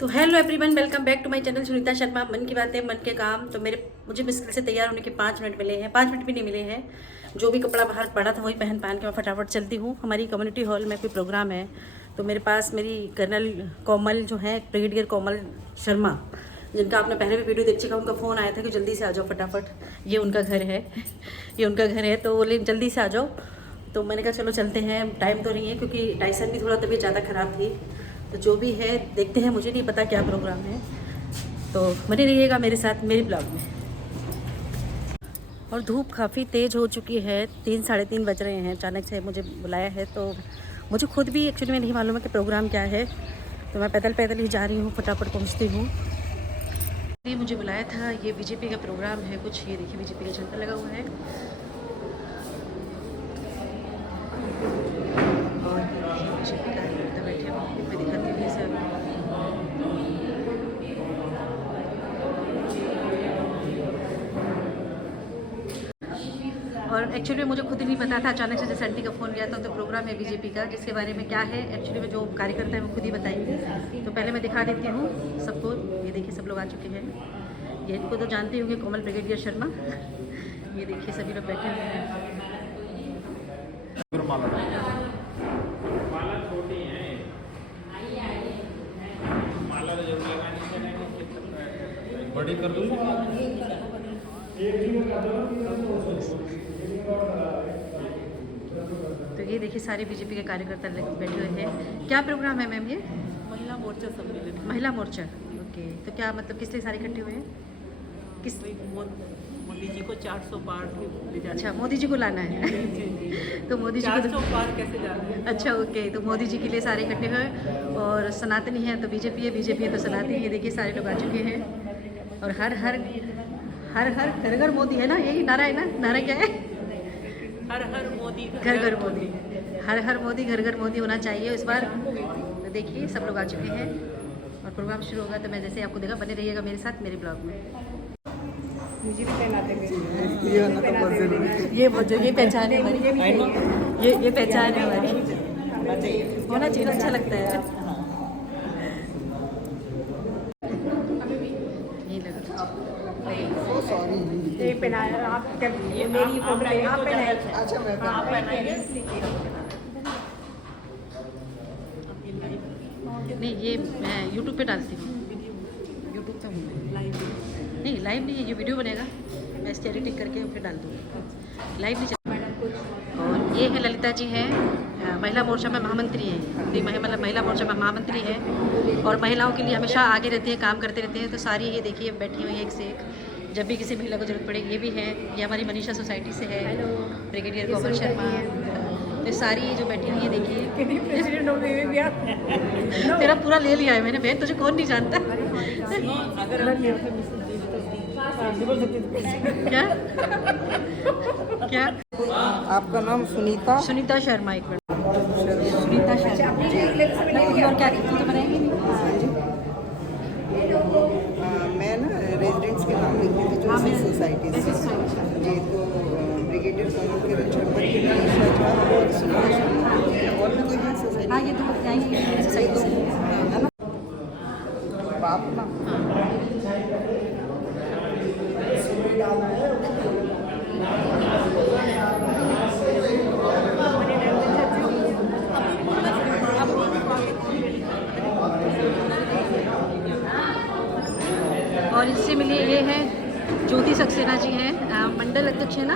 तो hello everyone, welcome back to my channel Sunita Sharma. मन की बातें, मन के काम। तो मुझे मुश्किल से तैयार होने के 5 मिनट मिले हैं, 5 मिनट भी नहीं मिले हैं। जो भी कपड़ा बाहर पड़ा था वही पहन के मैं फटाफट चलती हूँ। हमारी कम्युनिटी हॉल में कोई प्रोग्राम है, तो मेरे पास मेरी कर्नल कोमल जो है, ब्रिगेडियर कोमल शर्मा, जिनका आपने पहले भी वीडियो देख चुका, उनका फ़ोन आया था कि जल्दी से आ जाओ फटाफट, ये उनका घर है ये उनका घर है। तो बोले जल्दी से आ जाओ। तो मैंने कहा चलो चलते हैं, टाइम तो नहीं है, क्योंकि टाइसन भी थोड़ा तबीयत ज़्यादा ख़राब थी। तो जो भी है देखते हैं, मुझे नहीं पता क्या प्रोग्राम है, तो बने रहिएगा मेरे साथ मेरी ब्लॉग में। और धूप काफ़ी तेज़ हो चुकी है, 3 साढ़े 3 बज रहे हैं। अचानक से मुझे बुलाया है, तो मुझे खुद भी एक्चुअली में नहीं मालूम है कि प्रोग्राम क्या है। तो मैं पैदल पैदल ही जा रही हूँ, फटाफट पहुँचती हूँ। ये मुझे बुलाया था, ये बीजेपी का प्रोग्राम है कुछ। ये देखिए बीजेपी का झंडा लगा हुआ है, और बीजेपी कार्यकर्ता बैठे हुए, मैं दिखाती हूँ इसे अभी। और एक्चुअली में मुझे खुद नहीं पता था, अचानक से जैसे आंटी का फ़ोन गया था, तो प्रोग्राम है बीजेपी का, जिसके बारे में क्या है एक्चुअली में जो कार्यकर्ता है वो खुद ही बताएंगे। तो पहले मैं दिखा देती हूँ सबको। ये देखिए सब लोग आ चुके हैं। ये इनको तो जानते होंगे, कोमल ब्रिगेडियर शर्मा। ये देखिए सभी लोग बैठे हुए हैं। बड़ी कर दूँ। तो ये देखिए सारे बीजेपी के कार्यकर्ता बैठे हुए हैं। क्या प्रोग्राम है मैम ये? महिला मोर्चा सम्मेलन। महिला मोर्चा। ओके, तो क्या मतलब किस लिए सारे इकट्ठे हुए हैं? किस? मोदी जी को 400 पार ले जाना। अच्छा, मोदी जी को लाना है। तो मोदी जी को 400 पार कैसे जाना है? अच्छा ओके, तो मोदी जी के लिए सारे इकट्ठे हुए। और सनातनी है तो बीजेपी है, बीजेपी है तो सनातनी। ये देखिए सारे लोग आ चुके हैं। और हर हर हर हर घर घर मोदी है ना, यही नारा है ना? नारा क्या है? हर हर मोदी, घर घर मोदी। हर हर मोदी, घर घर मोदी होना चाहिए इस बार। तो देखिए सब लोग आ चुके हैं और प्रोग्राम शुरू होगा, तो मैं जैसे आपको देखा, बने रहिएगा मेरे साथ मेरे ब्लॉग में। मुझे भी पहना देंगे। ये पहचान है हमारी, ये पहचान है हमारी, होना चाहिए, अच्छा लगता है। ये लगा ये पहनाया आप, मेरी फोटो आप पहनाइए। अच्छा मैं आप पहनाइए। नहीं, ये मैं यूट्यूब पे डालती हूँ। यूट्यूब पे हूँ लाइव नहीं, लाइव नहीं है, ये वीडियो बनेगा, मैं इसकी एडिटिंग करके फिर डाल दूँगी। लाइव नहीं चल। और ये है ललिता जी हैं, महिला मोर्चा में महामंत्री हैं। मतलब महिला मोर्चा में महामंत्री हैं और महिलाओं के लिए हमेशा आगे रहती हैं, काम करते रहते हैं। तो सारी ये देखिए बैठी हुई है एक से एक, जब भी किसी महिला को जरूरत पड़ेगी। ये भी है, ये हमारी मनीषा सोसाइटी से है, ब्रिगेडियर कोमल शर्मा। तो सारी ये जो बैठी हुई है देखिए, प्रेसिडेंट हो गई। तेरा पूरा ले लिया है मैंने। बहन तुझे कौन नहीं जानता? अगर क्या क्या? आपका नाम सुनीता? सुनीता शर्मा। एक मिनट, सुनीता शर्मा। और क्या दिखती तो बनाएंगे? मैं ना रेजिडेंट्स के नाम लिख दी थी जो इसी सोसाइटी से जी। तो ब्रिगेडियर कोमल किरण शर्मा की, मनीषा झा और सुनीता शर्मा, और भी कोई है सोसाइटी? हाँ, ये तो आएंगे मेरी सोसाइटी से, है ना? बाप ना और इससे मिले ये है ज्योति सक्सेना जी हैं, मंडल अध्यक्ष है ना?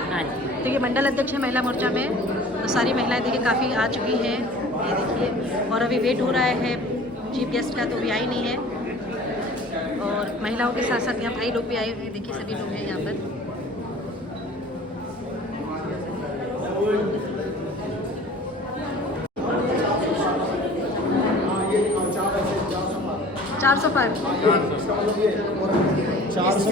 तो ये मंडल अध्यक्ष है महिला मोर्चा में। तो सारी महिलाएं देखिए काफ़ी आ चुकी हैं, ये देखिए। और अभी वेट हो रहा है चीफ गेस्ट का, तो अभी आई नहीं है। और महिलाओं के साथ साथ यहाँ भाई लोग भी आए हुए हैं, देखिए सभी लोग हैं यहाँ पर। चार सौ पार, इस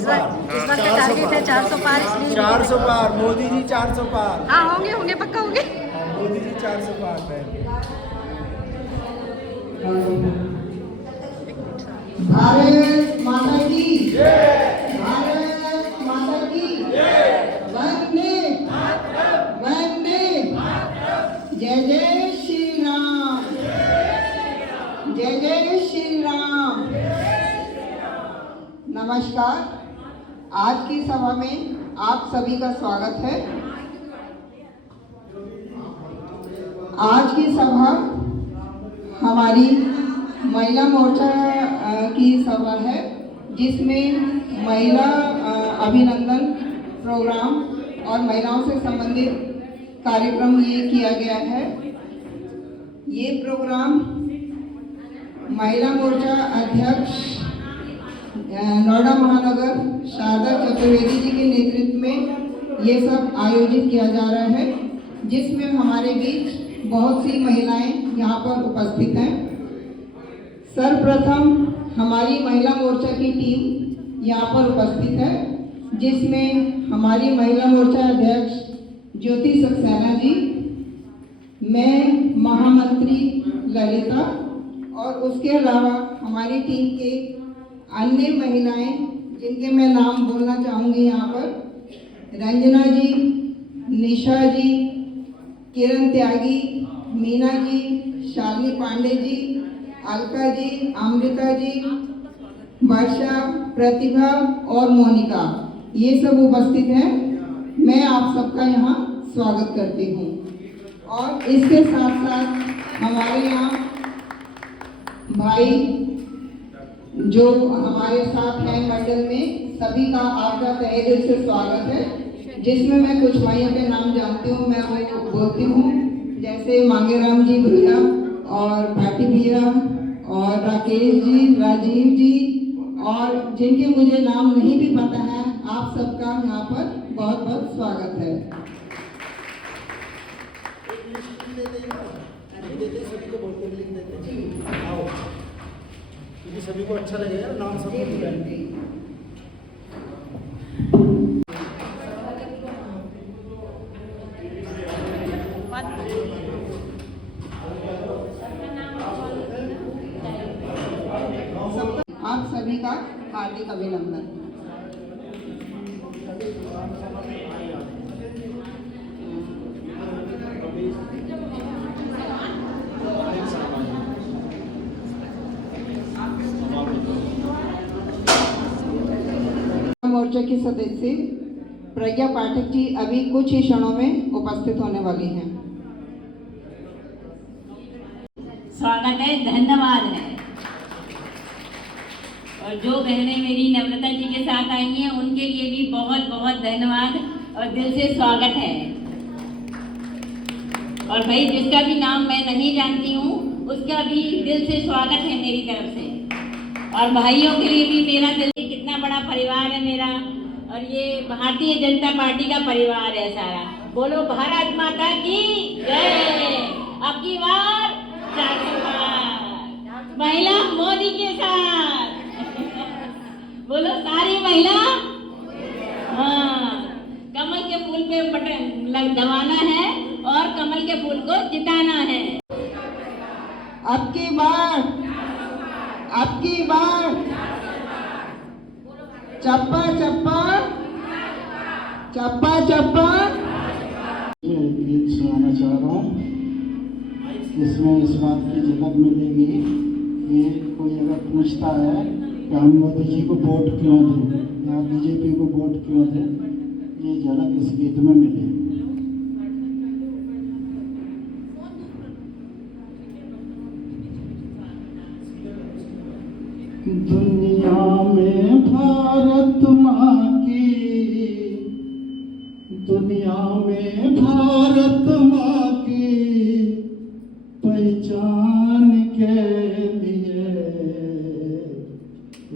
बार का टारगेट है 400 पार, इसलिए 400 पार मोदी जी, 400 पार। हाँ होंगे पक्का होंगे। मोदी जी 400 पार है। भारत माता की जय, भारत माता की जय, वंदे वंदे, जय जय श्री राम, जय जय श्री राम। नमस्कार। आज की सभा में आप सभी का स्वागत है। आज की सभा हमारी महिला मोर्चा की सभा है, जिसमें महिला अभिनंदन प्रोग्राम और महिलाओं से संबंधित कार्यक्रम ये किया गया है। ये प्रोग्राम महिला मोर्चा अध्यक्ष नोएडा महानगर शारदा चतुर्वेदी जी के नेतृत्व में ये सब आयोजित किया जा रहा है, जिसमें हमारे बीच बहुत सी महिलाएं यहाँ पर उपस्थित हैं। सर्वप्रथम हमारी महिला मोर्चा की टीम यहाँ पर उपस्थित है, जिसमें हमारी महिला मोर्चा अध्यक्ष ज्योति सक्सेना जी, मैं महामंत्री ललिता और उसके अलावा हमारी टीम के अन्य महिलाएं जिनके मैं नाम बोलना चाहूँगी यहाँ पर, रंजना जी, निशा जी, किरण त्यागी, मीना जी, शालिनी पांडे जी, अलका जी, अमृता जी, वर्षा, प्रतिभा और मोनिका, ये सब उपस्थित हैं। मैं आप सबका यहाँ स्वागत करती हूँ। और इसके साथ साथ हमारे यहाँ भाई जो हमारे साथ हैं मंडल में, सभी का आपका तहे दिल से स्वागत है। जिसमें मैं कुछ भाइयों के नाम जानती हूँ, मैं वो बोलती हूँ, जैसे मांगेराम जी भैया और भाटी भैया और राकेश जी, राजीव जी, और जिनके मुझे नाम नहीं भी पता है, आप सबका यहाँ पर बहुत बहुत स्वागत है। सभी को अच्छा लगेगा, नाम सबको बुलाएंगे। आप सभी का हार्दिक अभिनंदन। मोर्चा की सदस्य प्रज्ञा पाठक जी अभी कुछ ही क्षणों में उपस्थित होने वाली हैं। स्वागत है, धन्यवाद है। और जो बहनें मेरी नम्रता जी के साथ आई हैं, उनके लिए भी बहुत बहुत धन्यवाद और दिल से स्वागत है। और भाई जिसका भी नाम मैं नहीं जानती हूँ, उसका भी दिल से स्वागत है मेरी तरफ से। और भाइयों के लिए भी मेरा दिल, कितना बड़ा परिवार है मेरा, और ये भारतीय जनता पार्टी का परिवार है सारा। बोलो भारत माता की जय। अब की बार 400 पार महिला मोदी के साथ। बोलो सारी महिला, हाँ, कमल के फूल पे बटन दबाना है और कमल के फूल को जिताना है। अब की बार चप्पा चप्पा चप्पा चप्पा। एक गीत सुनाना चाह रहा हूँ। इसमें इस बात की झलक मिलेगी कि कोई अगर पूछता है कि हम मोदी जी को वोट क्यों दें या बीजेपी को वोट क्यों दें, ये झलक इस गीत में मिलेगी। दुनिया में भारत माँ की, दुनिया में भारत माँ की पहचान के लिए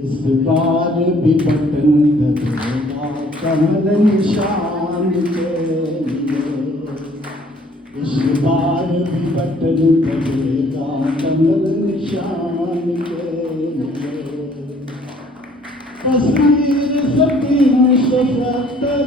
इस बार भी बटन दबेगा कमल निशान के लिए। इस बार भी बटन दबेगा कमल निशान के लिए। तस्वीर 1770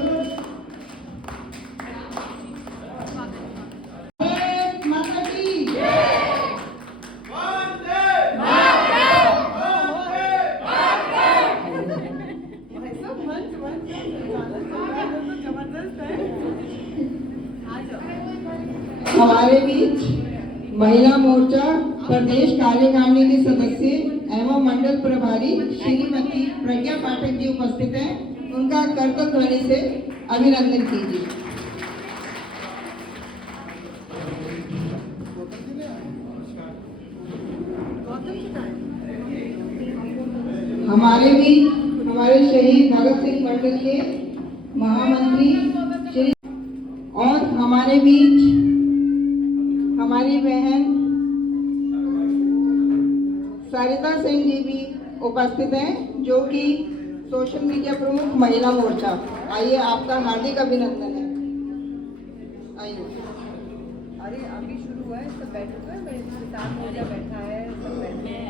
हमारे बीच महिला मोर्चा प्रदेश कार्यकारिणी की सदस्य एवं मंडल प्रभारी श्रीमती प्रज्ञा पाठक जी उपस्थित हैं। उनका करतल ध्वनि से अभिनंदन कीजिए। हमारे बीच हमारे शहीद भगत सिंह मंडल के महामंत्री श्री और हमारे बीच हमारी बहन सरिता सिंह जी भी उपस्थित हैं, जो कि सोशल मीडिया प्रमुख महिला मोर्चा। आइए, आपका हार्दिक अभिनंदन है। आइए। अरे अभी शुरू हुआ है, सब बैठे हुए हैं, मेरे साथ मोर्चा बैठा है, सब बैठे हैं।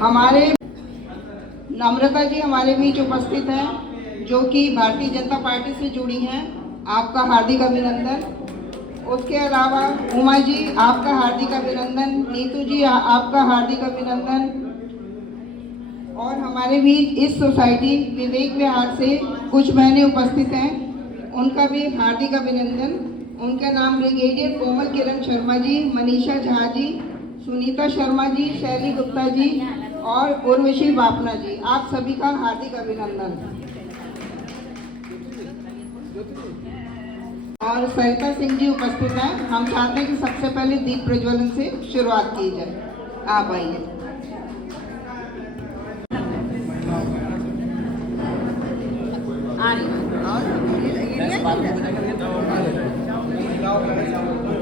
हमारे नम्रता जी हमारे बीच उपस्थित हैं, जो कि भारतीय जनता पार्टी से जुड़ी हैं। आपका हार्दिक अभिनंदन। उसके अलावा उमा जी, आपका हार्दिक अभिनंदन। नीतू जी, आपका हार्दिक अभिनंदन। और हमारे बीच इस सोसाइटी विवेक विहार से कुछ बहनें उपस्थित हैं, उनका भी हार्दिक अभिनंदन। उनका नाम ब्रिगेडियर कोमल किरण शर्मा जी, मनीषा झा जी, सुनीता शर्मा जी, शैली गुप्ता जी और उर्वशी बापना जी, आप सभी का हार्दिक अभिनंदन। और सरिता सिंह जी उपस्थित हैं। हम चाहते हैं कि सबसे पहले दीप प्रज्वलन से शुरुआत की जाए। आप आइए।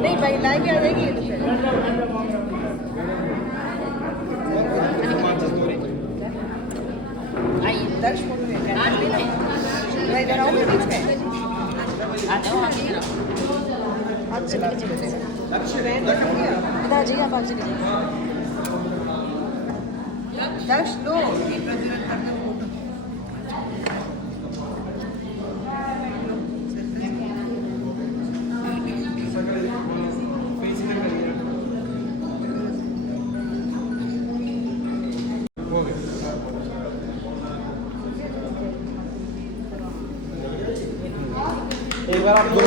नहीं महिलाएं भी आ जाएगी। आइए, दर्श फोटो लेते हैं। मैं इधर आऊँगी बीच में। जी आप आज दर्श लो। एक बार आप दो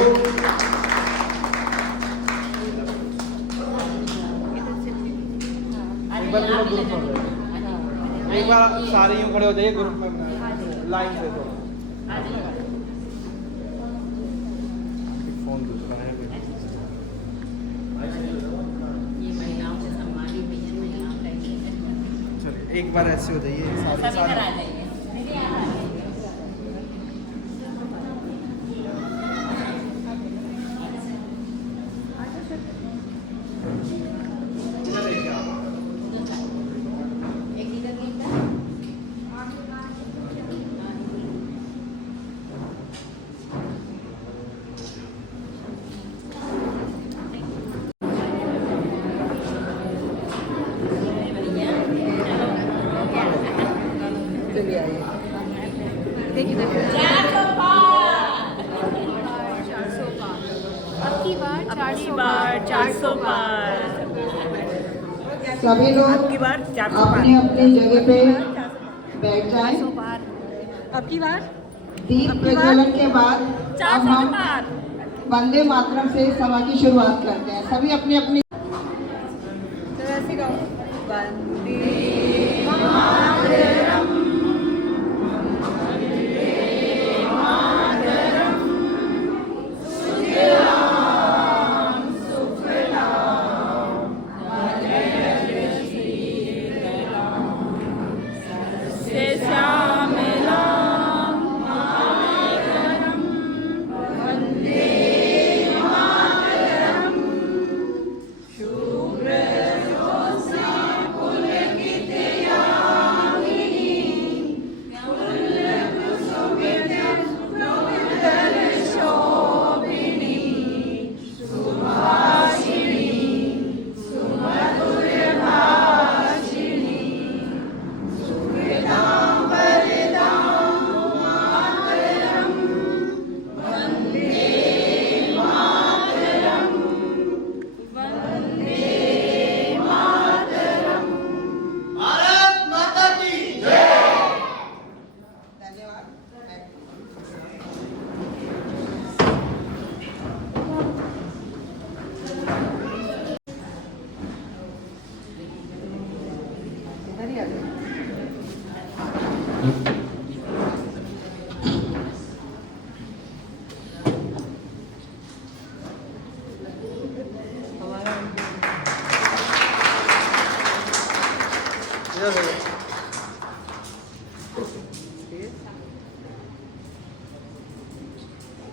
एक बार सारे यूं खड़े हो जाइए ग्रुप में, लाइन से। तो फोन दूसरा है ये महिलाओं से सम्मानित महिलाओं का चलिए, एक बार ऐसे हो जाइए सभी घर आ जाइए। सभी लोग अपने अपने जगह पे बैठ जाएं। अब की बार दीप प्रज्वलन के बाद अब हम वंदे मातरम से सभा की शुरुआत करते हैं। सभी अपने अपने ऐसे गाओ। वंदे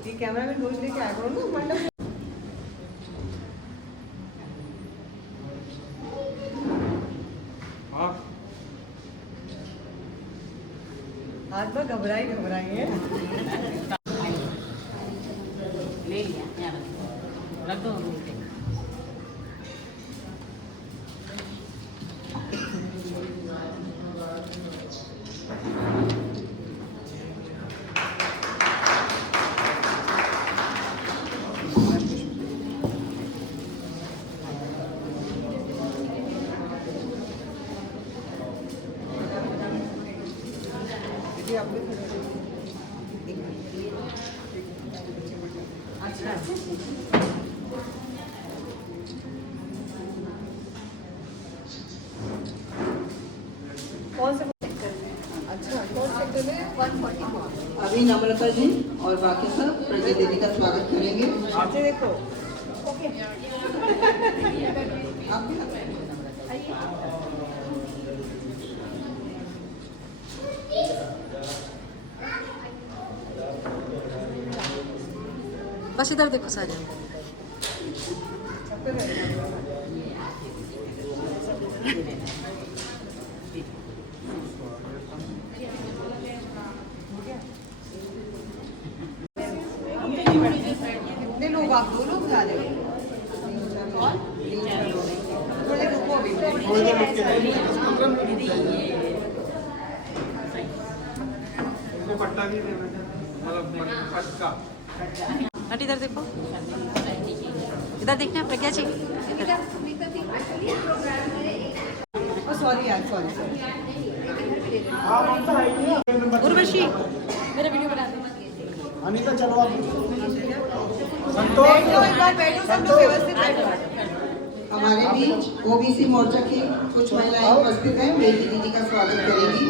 ये कैमरा में रोज लेके आया करो ना मंडप। आज मैं घबराई है। ले लिया यहाँ रख दो। कौन से अच्छा कौन सेक्टर में 144। अभी नम्रता जी और बाकी सब प्रज्ञा दीदी का स्वागत करेंगे। अच्छा देखो ओके आप भी बस इधर देखो साजा। कितने लोग आप 2 लोग जा रहे हो और थोड़े रुको अभी पट्टा भी देना मतलब पट्टा। आंटी इधर देखो, इधर देखना प्रज्ञा जी। सॉरी यार सॉरी उर्वशी मेरा वीडियो बना दो। अनिता चलो आप बैठो एक बार बैठो सब लोग व्यवस्थित बैठो। हमारे बीच ओबीसी मोर्चा की कुछ महिलाएं उपस्थित हैं, मेरी दीदी का स्वागत करेगी।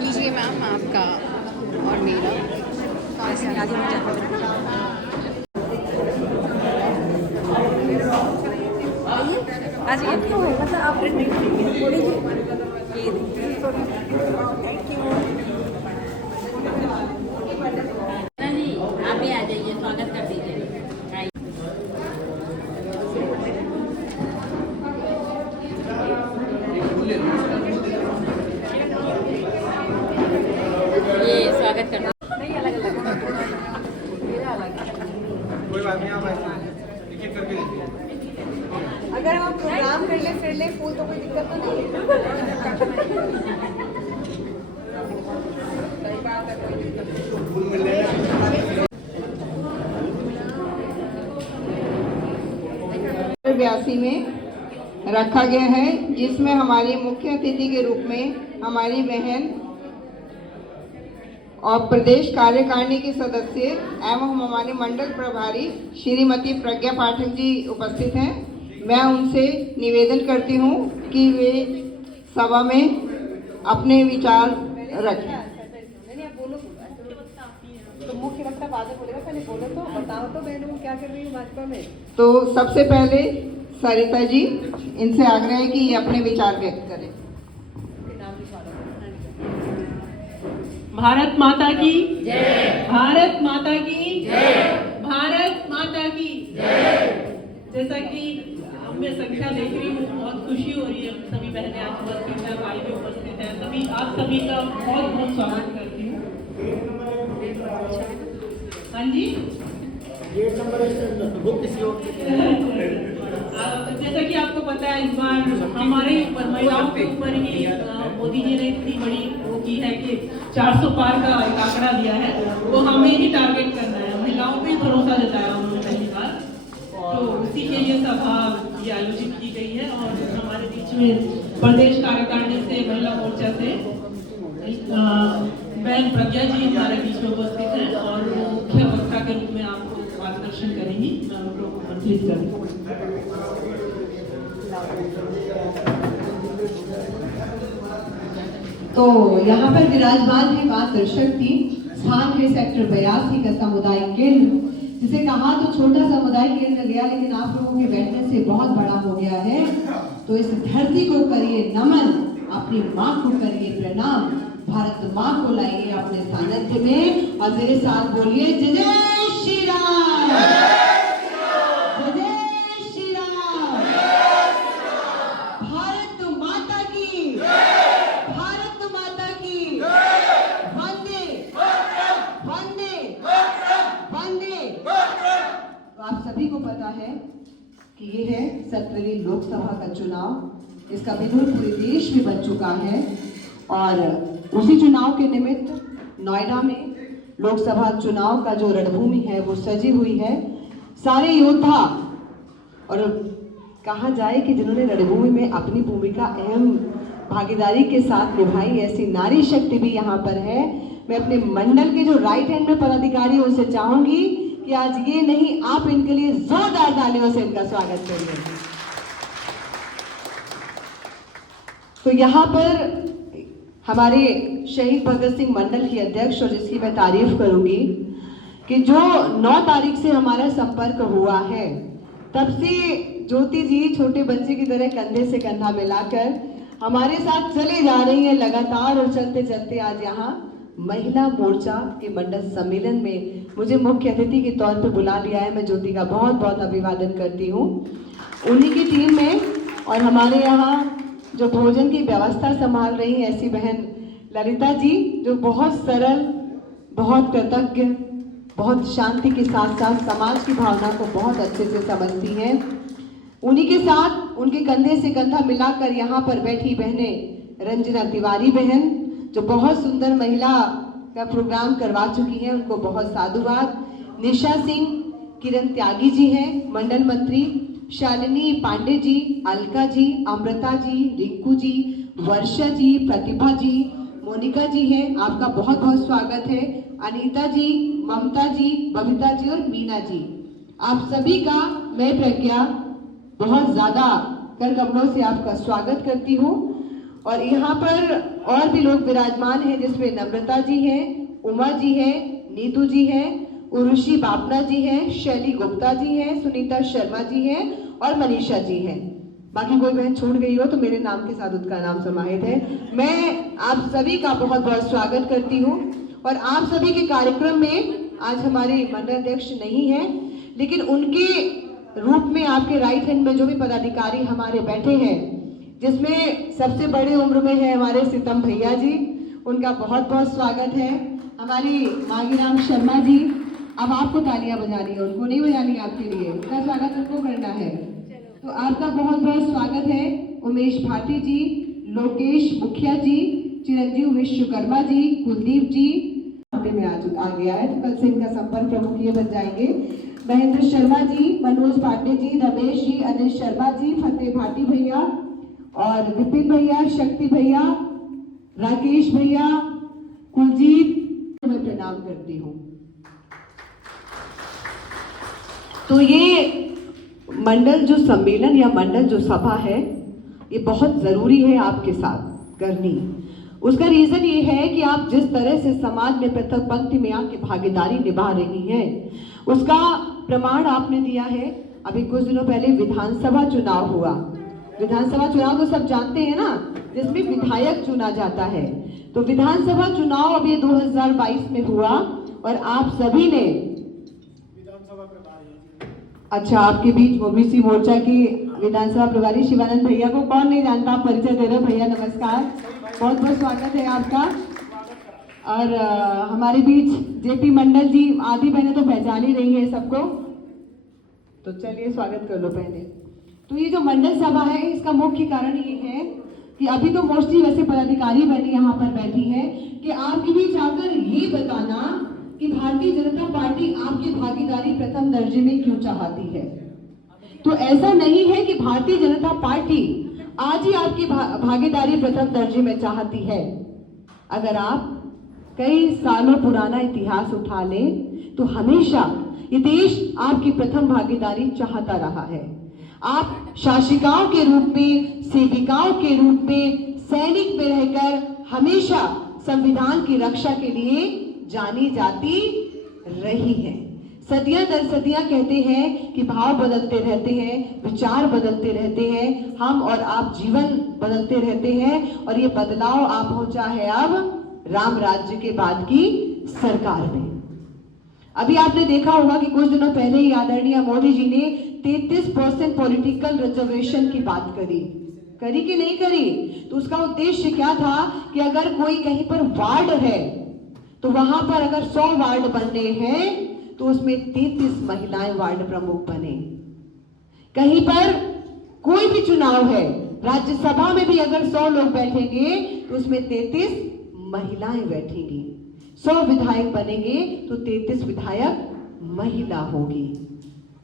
लीजिए मैम आपका और मेरा आज ये मतलब आप जी आप भी आ जाइए, स्वागत कर दीजिए। ये स्वागत कर कोई बात नहीं, आप एक करके दीजिए। अगर हम प्रोग्राम कर ले फिर ले फूल तो कोई दिक्कत तो नहीं है। फूल मिल लेना। 82 में रखा गया है, जिसमें हमारी मुख्य अतिथि के रूप में हमारी बहन और प्रदेश कार्यकारिणी की सदस्य एवं हमारी मंडल प्रभारी श्रीमती प्रज्ञा पाठक जी उपस्थित हैं। मैं उनसे निवेदन करती हूं कि वे सभा में अपने विचार रखें। नहीं आप बोलो तो मुख्य वक्ता बाद में बोलेगा, पहले बोलो तो बताओ तो बहनों क्या कर रही हूँ भाजपा में। तो सबसे पहले सरिता जी, इनसे आग्रह है कि ये अपने विचार व्यक्त करें। भारत माता की जय। भारत माता की जय। भारत माता की जय। जैसा कि मैं संख्या देख रही हूँ, बहुत खुशी हो रही है। सभी बहनें आज उपस्थित हैं, भाई भी उपस्थित हैं। सभी आप सभी का बहुत बहुत स्वागत करती हूँ। हाँ जी, जैसा कि आपको पता है, इस बार हमारे ऊपर महिलाओं के ऊपर ही मोदी जी ने इतनी बड़ी वो की है कि 400 पार का एक आंकड़ा दिया है, वो हमें ही टारगेट करना है। महिलाओं पे भरोसा जताया उन्होंने पहली बार, तो उसी के लिए सभा ये आयोजित की गई है। और हमारे बीच में प्रदेश कार्यकारिणी से महिला मोर्चा से बहन प्रज्ञा जी हमारे बीच में उपस्थित हैं और वो मुख्य वक्ता के रूप में आपको मार्गदर्शन करेंगी। मैं उनको आमंत्रित करूँगी। तो यहाँ पर विराजमान है मां त्रिशक्ति, स्थान है सेक्टर 82 का सामुदायिक केंद्र, जिसे कहा तो छोटा सामुदायिक केंद्र गया, लेकिन आप लोगों के बैठने से बहुत बड़ा हो गया है। तो इस धरती को करिए नमन, अपनी माँ को करिए प्रणाम, भारत माँ को लाइए अपने सानिध्य में और मेरे साथ बोलिए जय जय श्री राम, जय जय श्री राम, भारत माता की, भारत माता की, वंदे वंदे वंदे। तो आप सभी को पता है कि ये है 17वीं लोकसभा का चुनाव, इसका बिगुल पूरे देश में बन चुका है और उसी चुनाव के निमित्त नोएडा में लोकसभा चुनाव का जो रणभूमि है वो सजी हुई है। सारे योद्धा और कहा जाए कि जिन्होंने रणभूमि में अपनी भूमिका अहम भागीदारी के साथ निभाई, ऐसी नारी शक्ति भी यहाँ पर है। मैं अपने मंडल के जो राइट हैंड में पदाधिकारी उनसे चाहूंगी कि आज ये नहीं, आप इनके लिए जोरदार तालियों से इनका स्वागत करिए। तो यहाँ पर हमारे शहीद भगत सिंह मंडल की अध्यक्ष और जिसकी मैं तारीफ करूंगी कि जो 9 तारीख से हमारा संपर्क हुआ है, तब से ज्योति जी छोटे बच्चे की तरह कंधे से कंधा मिलाकर हमारे साथ चले जा रही हैं लगातार और चलते चलते आज यहाँ महिला मोर्चा के मंडल सम्मेलन में मुझे मुख्य अतिथि के तौर पर बुला लिया है। मैं ज्योति का बहुत बहुत अभिवादन करती हूँ। उन्हीं की टीम में और हमारे यहाँ जो भोजन की व्यवस्था संभाल रही हैं ऐसी बहन ललिता जी, जो बहुत सरल, बहुत कृतज्ञ, बहुत शांति के साथ साथ समाज की भावना को बहुत अच्छे से समझती हैं। उन्हीं के साथ उनके कंधे से कंधा मिलाकर यहाँ पर बैठी बहनें रंजना तिवारी बहन, जो बहुत सुंदर महिला का प्रोग्राम करवा चुकी हैं, उनको बहुत साधुवाद। निशा सिंह, किरण त्यागी जी हैं मंडल मंत्री, शालिनी पांडे जी, अलका जी, अमृता जी, रिंकू जी, वर्षा जी, प्रतिभा जी, मोनिका जी हैं, आपका बहुत बहुत स्वागत है। अनीता जी, ममता जी, बबीता जी और मीना जी, आप सभी का मैं प्रज्ञा बहुत ज्यादा कर कमलों से आपका स्वागत करती हूँ। और यहाँ पर और भी लोग विराजमान हैं, जिसमें नम्रता जी हैं, उमा जी हैं, नीतू जी हैं, उर्वशी बापना जी हैं, शैली गुप्ता जी हैं, सुनीता शर्मा जी हैं और मनीषा जी हैं। बाकी कोई बहन छूट गई हो तो मेरे नाम के साथ उसका नाम समाहित है। मैं आप सभी का बहुत बहुत स्वागत करती हूँ। और आप सभी के कार्यक्रम में आज हमारे मंडल अध्यक्ष नहीं है, लेकिन उनके रूप में आपके राइट हैंड में जो भी पदाधिकारी हमारे बैठे हैं, जिसमें सबसे बड़े उम्र में है हमारे सीतम भैया जी, उनका बहुत बहुत स्वागत है। हमारी मांगीराम शर्मा जी, अब आपको तालियां बजानी है, उनको नहीं बजानी आपके लिए, उनका स्वागत उनको करना है। तो आपका बहुत बहुत स्वागत है। उमेश भाटी जी, लोकेश मुखिया जी, चिरंजीव विश्वकर्मा जी, कुलदीप जी में आ गया है, तो कल से इनका संपर्क प्रमुख ये बन जाएंगे। महेंद्र शर्मा जी, मनोज पांडे जी, रमेश जी, अनिल शर्मा जी, फतेह भाटी भैया और विपिन भैया, शक्ति भैया, राकेश भैया, कुलजीत, मैं प्रणाम करती हूँ। तो ये मंडल जो सम्मेलन या मंडल जो सभा है, ये बहुत जरूरी है आपके साथ करनी। उसका रीजन ये है कि आप जिस तरह से समाज में पृथक पंक्ति में आके भागीदारी निभा रही हैं, उसका प्रमाण आपने दिया है। अभी कुछ दिनों पहले विधानसभा चुनाव हुआ। विधानसभा चुनाव तो सब जानते हैं ना, जिसमें विधायक चुना जाता है। तो विधानसभा चुनाव अभी 2022 में हुआ और आप सभी ने, अच्छा आपके बीच ओबीसी मोर्चा की विधानसभा प्रभारी शिवानंद भैया को कौन नहीं जानता, आप परिचय दे रहे हो। भैया नमस्कार, बहुत बहुत स्वागत है आपका। और हमारे बीच जेपी मंडल जी, आदि बहनें तो पहचान ही रही है सबको, तो चलिए स्वागत कर लो पहले। तो ये जो मंडल सभा है, इसका मुख्य कारण ये है कि अभी तो मोस्टली वैसे पदाधिकारी बनी यहाँ पर बैठी है कि आपके बीच आकर ये बताना कि भारतीय जनता पार्टी आपकी भागीदारी प्रथम दर्जे में क्यों चाहती है। तो ऐसा नहीं है कि भारतीय जनता पार्टी आज ही आपकी भागीदारी प्रथम दर्जे में चाहती है। अगर आप कई सालों पुराना इतिहास उठा लें तो हमेशा ये देश आपकी प्रथम भागीदारी चाहता रहा है। आप शासिकाओं के रूप में, सेविकाओं के रूप में, सैनिक में रहकर हमेशा संविधान की रक्षा के लिए जानी जाती रही है। सदियां दर सदियां कहते हैं कि भाव बदलते रहते हैं, विचार बदलते रहते हैं, हम और आप जीवन बदलते रहते हैं, और ये बदलाव आ पहुंचा है अब राम राज्य के बाद की सरकार में। अभी आपने देखा होगा कि कुछ दिनों पहले ही आदरणीय मोदी जी ने 33% पॉलिटिकल रिजर्वेशन की बात करी कि नहीं करी? तो उसका उद्देश्य क्या था कि अगर कोई कहीं पर वार्ड है तो वहां पर अगर 100 वार्ड बनने हैं तो उसमें 33 महिलाएं वार्ड प्रमुख बने। कहीं पर कोई भी चुनाव है, राज्यसभा में भी अगर 100 लोग बैठेंगे तो उसमें 33 महिलाएं बैठेंगी। 100 विधायक बनेंगे तो 33 विधायक महिला होगी।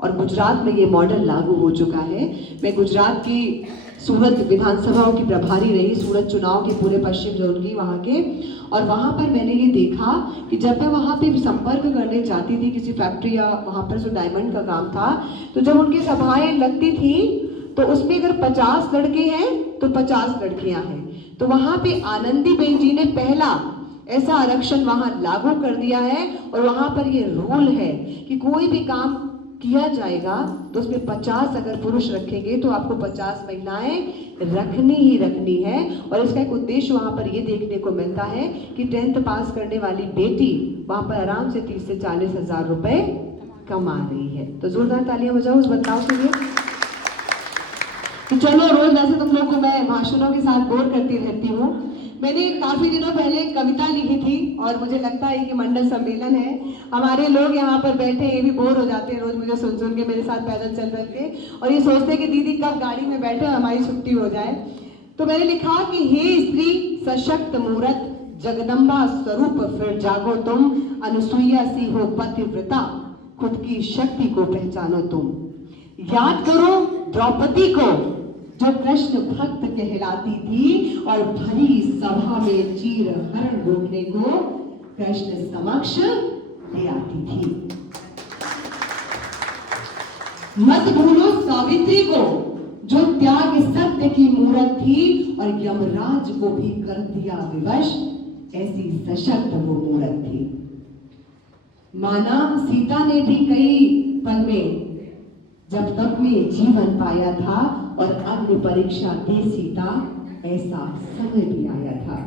और गुजरात में ये मॉडल लागू हो चुका है। मैं गुजरात की सूरत विधानसभाओं की प्रभारी रही, सूरत चुनाव के पूरे पश्चिम जोन की वहाँ के, और वहाँ पर मैंने ये देखा कि जब मैं वहाँ पे संपर्क करने जाती थी किसी फैक्ट्री या वहाँ पर जो डायमंड का काम था, तो जब उनकी सभाएं लगती थी तो उसमें अगर 50 लड़के हैं तो 50 लड़कियां हैं। तो वहाँ पे आनंदीबेन जी ने पहला ऐसा आरक्षण वहाँ लागू कर दिया है, और वहाँ पर ये रूल है कि कोई भी काम किया जाएगा तो उसमें 50 अगर पुरुष रखेंगे तो आपको 50 महिलाएं रखनी ही रखनी है। और इसका एक उद्देश्य वहां पर ये देखने को मिलता है कि 10th पास करने वाली बेटी वहां पर आराम से 30 से 40 हजार रुपए कमा रही है। तो जोरदार तालियां बजाओ उस बदलाव के लिए। तो चलो, रोज वैसे तुम लोग को मैं भाषणों के साथ बोर करती रहती हूँ। मैंने काफी दिनों पहले एक कविता लिखी थी, और मुझे लगता है कि मंडल सम्मेलन है, हमारे लोग यहाँ पर बैठे हैं, ये भी बोर हो जाते हैं रोज मुझे सुन के मेरे साथ पैदल चल रहे थे, और ये सोचते हैं कि दीदी कब गाड़ी में बैठे हमारी छुट्टी हो जाए। तो मैंने लिखा कि हे स्त्री सशक्त मूरत, जगदम्बा स्वरूप फिर जागो तुम, अनुसुईया सी हो पतिव्रता, खुद की शक्ति को पहचानो तुम। याद करो द्रौपदी को जो कृष्ण भक्त कहलाती थी, और भरी सभा में चीर हरण रोकने को कृष्ण समक्ष ले आती थी। मत भूलो सावित्री को जो त्याग सत्य की मूरत थी, और यमराज को भी कर दिया विवश, ऐसी सशक्त वो मूरत थी। माना सीता ने भी कई पल में जब तक में जीवन पाया था, और अग्नि परीक्षा दे सीता, ऐसा समय भी आया था।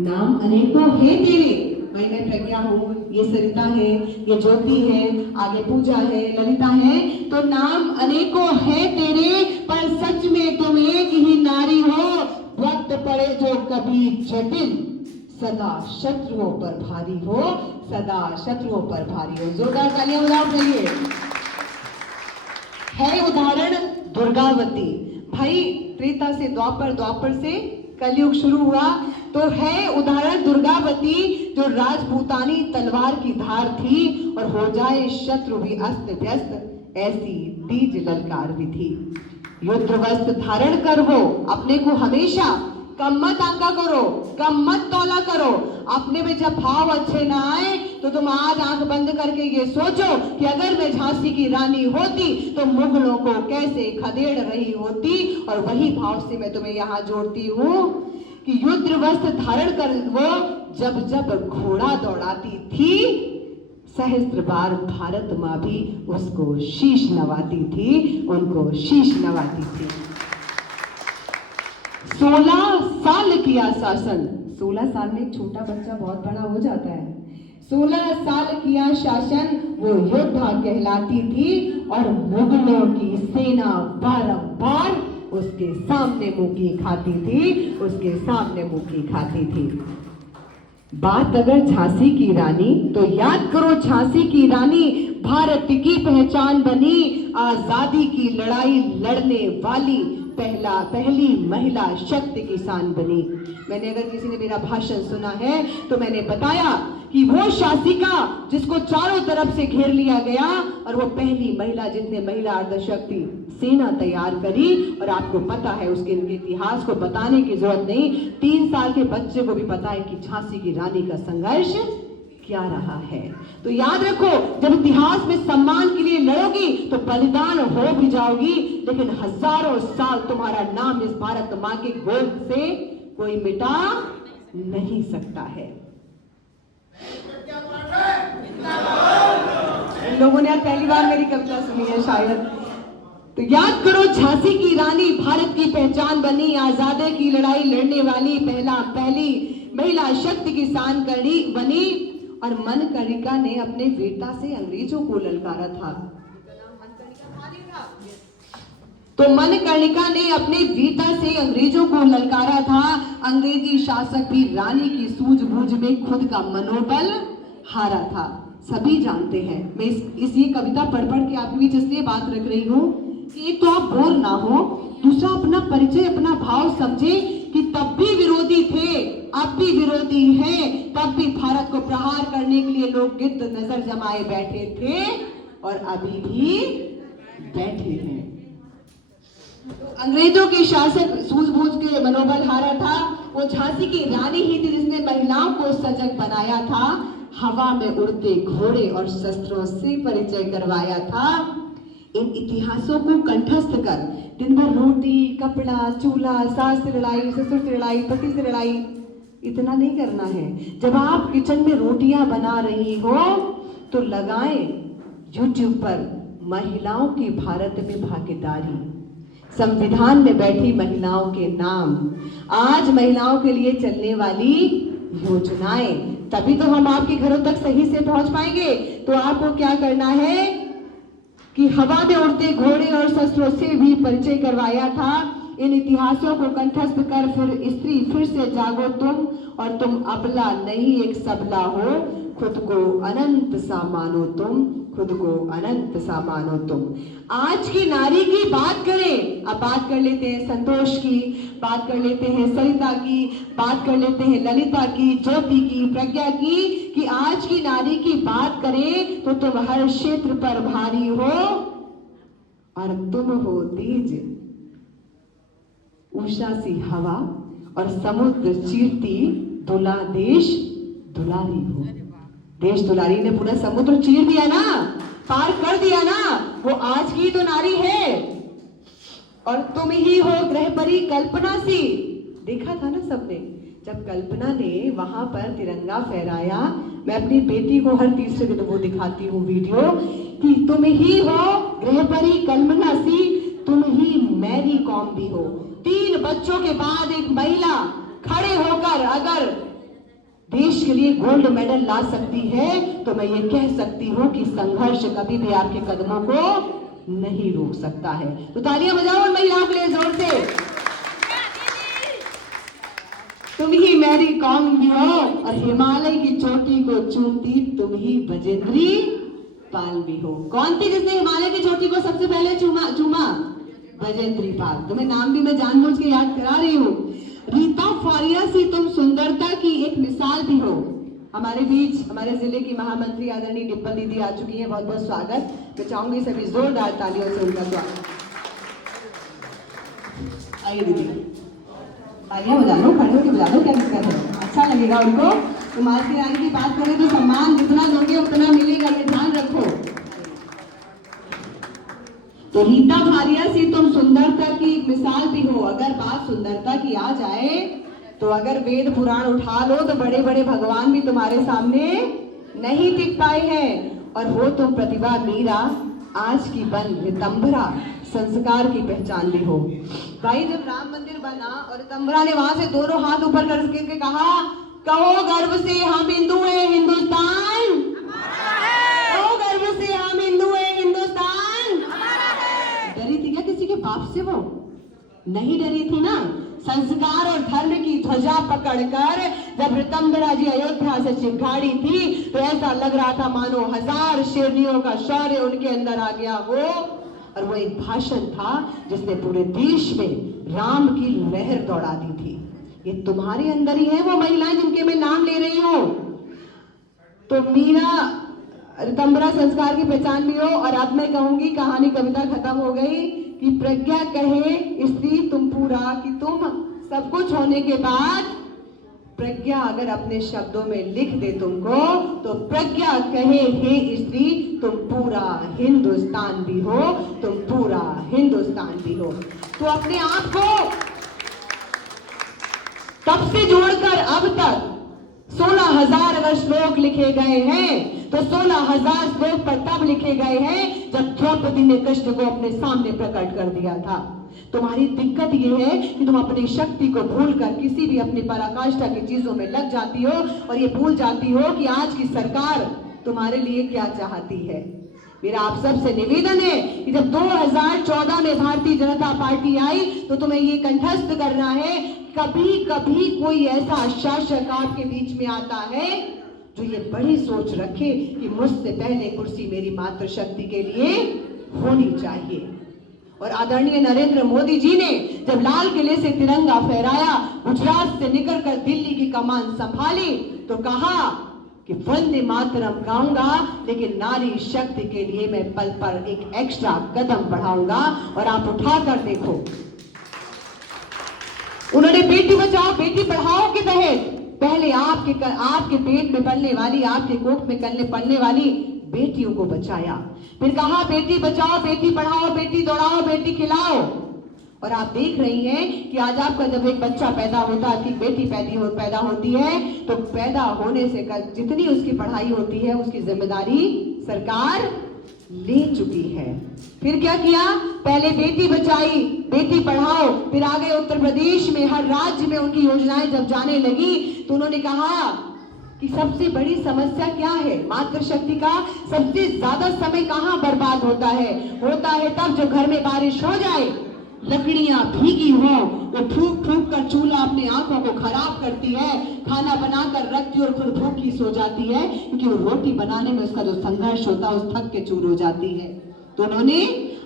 नाम अनेकों है तेरे, मैं प्रज्ञा हूँ, ये सरिता है, ये ज्योति है, आगे पूजा है, ललिता है, तो नाम अनेकों है तेरे, पर सच में तुम एक ही नारी हो। वक्त पड़े जो कभी जटिल, सदा शत्रुओं पर भारी हो, सदा शत्रुओं पर भारी हो। जोरदार तालियां बजाओ के लिए। है उदाहरण दुर्गावती। भाई त्रेता से द्वापर, द्वापर से कलयुग शुरू हुआ, तो है उदाहरण दुर्गावती जो राजपूतानी तलवार की धार थी, और हो जाए शत्रु भी अस्त व्यस्त, ऐसी तेज ललकार भी थी। युद्ध वस्त्र धारण कर वो अपने को हमेशा कम मत आंका करो, कम मत तौला करो। अपने में जब भाव अच्छे ना आए तो तुम आज आंख बंद करके ये सोचो कि अगर मैं झांसी की रानी होती तो मुगलों को कैसे खदेड़ रही होती। और वही भाव से मैं तुम्हें यहाँ जोड़ती हूँ कि युद्ध वस्त्र धारण कर वो जब जब घोड़ा दौड़ाती थी, सहस्त्र बार भारत माँ भी उसको शीश नवाती थी, उनको शीश नवाती थी। 16 साल किया शासन। 16 साल में एक छोटा बच्चा बहुत बड़ा हो जाता है। 16 साल किया शासन, वो योद्धा कहलाती थी, और मुगलों की सेना बारंबार उसके सामने मुंह खाती थी, उसके सामने मुंह खाती थी। बात अगर झांसी की रानी, तो याद करो झांसी की रानी भारत की पहचान बनी, आजादी की लड़ाई लड़ने वाली पहली महिला शक्ति किसान बनी। मैंने अगर किसी ने मेरा भाषण सुना है तो मैंने बताया कि वो शासिका जिसको चारों तरफ से घेर लिया गया, और वो पहली महिला जिसने महिला अर्धशक्ति सेना तैयार करी। और आपको पता है उसके इतिहास को बताने की जरूरत नहीं, 3 साल के बच्चे को भी पता है कि झांसी की रानी का संघर्ष क्या रहा है। तो याद रखो, जब इतिहास में सम्मान के लिए लड़ोगी तो बलिदान हो भी जाओगी, लेकिन हजारों साल तुम्हारा नाम इस भारत माँ के गोद से कोई मिटा नहीं सकता है। लोगों ने आज पहली बार मेरी कविता सुनी है शायद। तो याद करो झांसी की रानी भारत की पहचान बनी, आजादी की लड़ाई लड़ने वाली पहली महिला शक्ति की शान करनी बनी, और मनकर्णिका ने अपने वीरता से अंग्रेजों को ललकारा था। तो मनकर्णिका ने अपने वीरता से अंग्रेजों को ललकारा था। अंग्रेजी शासक भी रानी की सूझबूझ में खुद का मनोबल हारा था, सभी जानते हैं। मैं इस ये कविता पढ़ के आपके बीच इसलिए बात रख रही हूँ कि एक तो आप बोर ना हो, दूसरा अपना परिचय अपना भाव समझे कि तब भी विरोधी थे, अब भी विरोधी हैं, तब भी भारत को प्रहार करने के लिए लोग गिद्ध नजर जमाए बैठे थे और अभी भी बैठे हैं। तो अंग्रेजों के शासक सूझबूझ के मनोबल हारा था। वो झांसी की रानी ही थी जिसने महिलाओं को सजग बनाया था, हवा में उड़ते घोड़े और शस्त्रों से परिचय करवाया था। इन इतिहासों को कंठस्थ कर दिन भर रोटी कपड़ा चूल्हा, सास से लड़ाई, ससुर से लड़ाई, पति से लड़ाई, इतना नहीं करना है। जब आप किचन में रोटियां बना रही हो तो लगाएं YouTube पर महिलाओं की भारत में भागीदारी, संविधान में बैठी महिलाओं के नाम, आज महिलाओं के लिए चलने वाली योजनाएं, तभी तो हम आपके घरों तक सही से पहुंच पाएंगे। तो आपको क्या करना है कि हवा में उड़ते घोड़े और शस्त्रों से भी परिचय करवाया था। इन इतिहासों को कंठस्थ कर फिर से जागो तुम, और तुम अबला नहीं एक सबला हो, खुद को अनंत सा मानो तुम, खुद को अनंत सा मानो तुम। आज की नारी की बात करें, अब बात कर लेते हैं संतोष की, बात कर लेते हैं सरिता की, बात कर लेते हैं ललिता की, ज्योति की, प्रज्ञा की, कि आज की नारी की बात करें तो तुम हर क्षेत्र पर भारी हो और तुम हो तेज उषा सी हवा और समुद्र चीरती दुला देश दुलारी हो। देश दुलारी ने पूरा समुद्र चीर दिया ना, पार कर दिया ना, वो आज की तो नारी है। और तुम ही हो गृहपरी कल्पना सी, देखा था ना सबने जब कल्पना ने वहां पर तिरंगा फहराया। मैं अपनी बेटी को हर तीसरे दिन वो दिखाती हूँ वीडियो कि तुम ही हो गृहपरी कल्पना सी, तुम ही मैरी कॉम भी हो। 3 बच्चों के बाद एक महिला खड़े होकर अगर देश के लिए गोल्ड मेडल ला सकती है तो मैं ये कह सकती हूँ कि संघर्ष कभी भी आपके कदमों को नहीं रोक सकता है। तो तालियां बजाओ उन महिलाओं के लिए जोर से। तुम ही मेरी कौम भी हो और हिमालय की चोटी को चूमती तुम ही बजेंद्री पाल भी हो। कौन थी जिसने हिमालय की चोटी को सबसे पहले चूमा? बजेंद्री पाल। तुम्हें नाम भी मैं जानबूझ के याद करा रही हूँ। रीता फारिया से तुम सुंदरता की एक मिसाल भी हो। हमारे बीच हमारे जिले की महामंत्री आदरणीय डिम्पल दीदी आ चुकी है, बहुत बहुत स्वागत। मैं चाहूंगी सभी जोरदार तालियों से उनका स्वागत। आइए दीदी, तालियां बजा लो, खड़े होकर बजा लो, क्या दिक्कत है, अच्छा लगेगा उनको। तो मालती रानी की बात करें तो सम्मान जितना दोगे उतना मिलेगा, ये ध्यान रखो। तो रीता फारिया से तुम सुंदरता की एक मिसाल भी हो। अगर बात सुंदरता की आ जाए तो अगर वेद पुराण उठा लो तो बड़े बड़े भगवान भी तुम्हारे सामने नहीं टिक पाए हैं। और हो तुम प्रतिभा मीरा, आज की बन रितंभरा, संस्कार की पहचान भी हो। भाई जब राम मंदिर बना और रितंभरा ने वहां से दोनों हाथ ऊपर करके कहा, कहो गर्व से हम हिंदू हैं, हिंदुस्तान कहो गर्व से हम हिंदू हैं, हिंदुस्तान। डरी थी क्या किसी के बाप से? वो नहीं डरी थी ना। संस्कार और धर्म की ध्वजा पकड़कर जब रितंभरा जी अयोध्या से चिंगाड़ी थी तो ऐसा लग रहा था मानो 1000 शेरनियों का शौर्य उनके अंदर आ गया हो। और वो एक भाषण था जिसने पूरे देश में राम की लहर दौड़ा दी थी। ये तुम्हारे अंदर ही है वो महिलाएं जिनके मैं नाम ले रही हूँ। तो मीरा रितंभरा संस्कार की पहचान भी हो। और अब मैं कहूंगी, कहानी कविता खत्म हो गई, कि प्रज्ञा कहे स्त्री तुम पूरा, कि तुम सब कुछ होने के बाद प्रज्ञा अगर अपने शब्दों में लिख दे तुमको, तो प्रज्ञा कहे हे स्त्री तुम पूरा हिंदुस्तान भी हो, तुम पूरा हिंदुस्तान भी हो। तो अपने आप को तब से जोड़कर अब तक 16,000 अगर श्लोक लिखे गए हैं तो 16,000 श्लोक पर तब लिखे गए हैं जब द्रौपदी ने कृष्ण को अपने सामने प्रकट कर दिया था। तुम्हारी दिक्कत ये है कि तुम अपनी शक्ति को भूलकर किसी भी अपनी पराकाष्ठा की चीजों में लग जाती हो और ये भूल जाती हो कि आज की सरकार तुम्हारे लिए क्या चाहती है। मेरा आप सबसे निवेदन है कि जब 2014 में भारतीय जनता पार्टी आई तो तुम्हें ये कंठस्थ करना है, कभी कभी कोई ऐसा शासक आपके बीच में आता है जो ये बड़ी सोच रखे कि मुझसे पहले कुर्सी मेरी मातृशक्ति के लिए होनी चाहिए। और आदरणीय नरेंद्र मोदी जी ने जब लाल किले से तिरंगा फहराया, गुजरात से निकलकर दिल्ली की कमान संभाली, तो कहा कि वंदे मातरम गाऊंगा, लेकिन नारी शक्ति के लिए मैं पल पर एक एक्स्ट्रा कदम बढ़ाऊंगा। और आप उठाकर देखो, उन्होंने बेटी बचाओ बेटी पढ़ाओ के तहत पहले आपके पेट में पलने वाली, आपके कोख में पलने वाली बेटियों को बचाया, फिर कहा बेटी बचाओ बेटी पढ़ाओ बेटी दौड़ाओ बेटी खिलाओ। और आप देख रही हैं कि आज आपका जब एक बच्चा पैदा होता है, कि बेटी पैदा होती है, तो पैदा होने से जितनी उसकी पढ़ाई होती है उसकी जिम्मेदारी सरकार ले चुकी है। फिर क्या किया, पहले बेटी बचाई बेटी पढ़ाओ, फिर आ गए उत्तर प्रदेश में हर राज्य में उनकी योजनाएं जब जाने लगी तो उन्होंने कहा कि सबसे बड़ी समस्या क्या है, मातृशक्ति का सबसे ज्यादा समय कहाँ बर्बाद होता है तब जब घर में बारिश हो जाए, लकड़ियां भीगी हो, वो फूक फूक कर चूल्हा अपने आंखों को खराब करती है, खाना बनाकर रखती और खुद भूखी सो जाती है, क्योंकि वो रोटी बनाने में उसका जो संघर्ष होता है उस थक के चूर हो जाती है। तो उन्होंने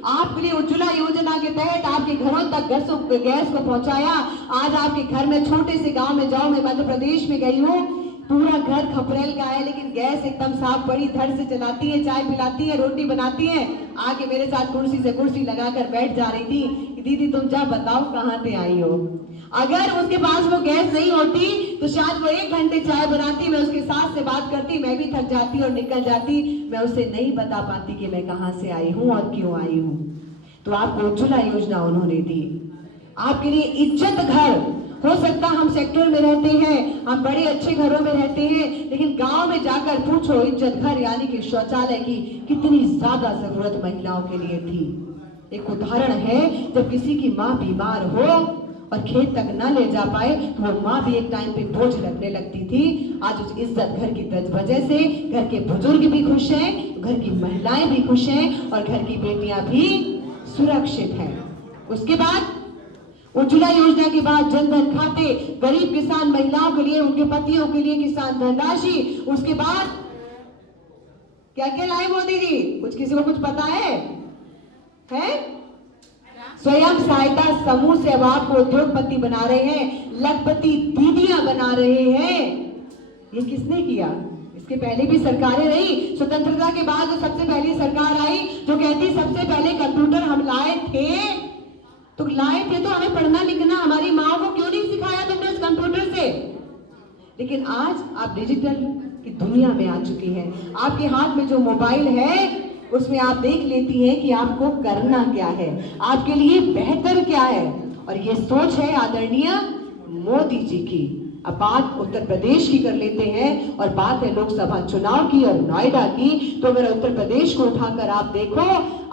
आपके लिए उज्ज्वला योजना के तहत आपके घरों तक गैस को पहुंचाया। आज आपके घर में छोटे से गांव में जाओ, मैं मध्य प्रदेश में गई हूँ, पूरा घर खपरेल का है, लेकिन गैस एकदम साफ बड़ी धड़ से चलाती है, चाय पिलाती है, रोटी बनाती है। आके मेरे साथ कुर्सी से कुर्सी लगाकर बैठ जा रही थी कि दीदी तुम जा बताओ कहाँ से आई हो। अगर उसके पास वो गैस नहीं होती तो शायद वो 1 घंटे चाय बनाती, मैं उसके साथ से बात करती, मैं भी थक जाती और निकल जाती, मैं उसे नहीं बता पाती कि मैं कहाँ से आई हूँ और क्यों आई हूँ। तो आपको उज्ज्वला योजना उन्होंने दी, आपके लिए इज्जत घर। हो सकता हम सेक्टर में रहते हैं, हम बड़े अच्छे घरों में रहते हैं, लेकिन गांव में जाकर पूछो इज्जत घर यानी कि शौचालय की कितनी ज्यादा जरूरत महिलाओं के लिए थी। एक उदाहरण है, जब किसी की माँ बीमार हो और खेत तक न ले जा पाए तो वो माँ भी एक टाइम पे बोझ लगने लगती थी। आज उस इज्जत घर की वजह से घर के बुजुर्ग भी खुश हैं, घर की महिलाएं भी खुश हैं और घर की बेटियां भी सुरक्षित हैं। उसके बाद उज्ज्वला योजना के बाद जनधन खाते, गरीब किसान महिलाओं के लिए, उनके पतियों के लिए किसान धनराशि। उसके बाद क्या क्या लाए मोदी जी, कुछ किसी को कुछ पता है? स्वयं सहायता समूह से अब आपको उद्योगपति बना रहे हैं, लखपति दीदियां बना रहे हैं। ये किसने किया? इसके पहले भी सरकारें रही। स्वतंत्रता के बाद जो सबसे पहली सरकार आई जो कहती सबसे पहले कंप्यूटर हम लाए थे, तो हमें पढ़ना लिखना हमारी माओ को क्यों नहीं सिखाया तुमने उस कंप्यूटर से? लेकिन आज आप डिजिटल की दुनिया में आ चुकी हैं, आपके हाथ में जो मोबाइल है उसमें आप देख लेती हैं कि आपको करना क्या है, आपके लिए बेहतर क्या है। और ये सोच है आदरणीय मोदी जी की। अब बात उत्तर प्रदेश की कर लेते हैं और बात है लोकसभा चुनाव की और नोएडा की। तो अगर उत्तर प्रदेश को उठाकर आप देखो,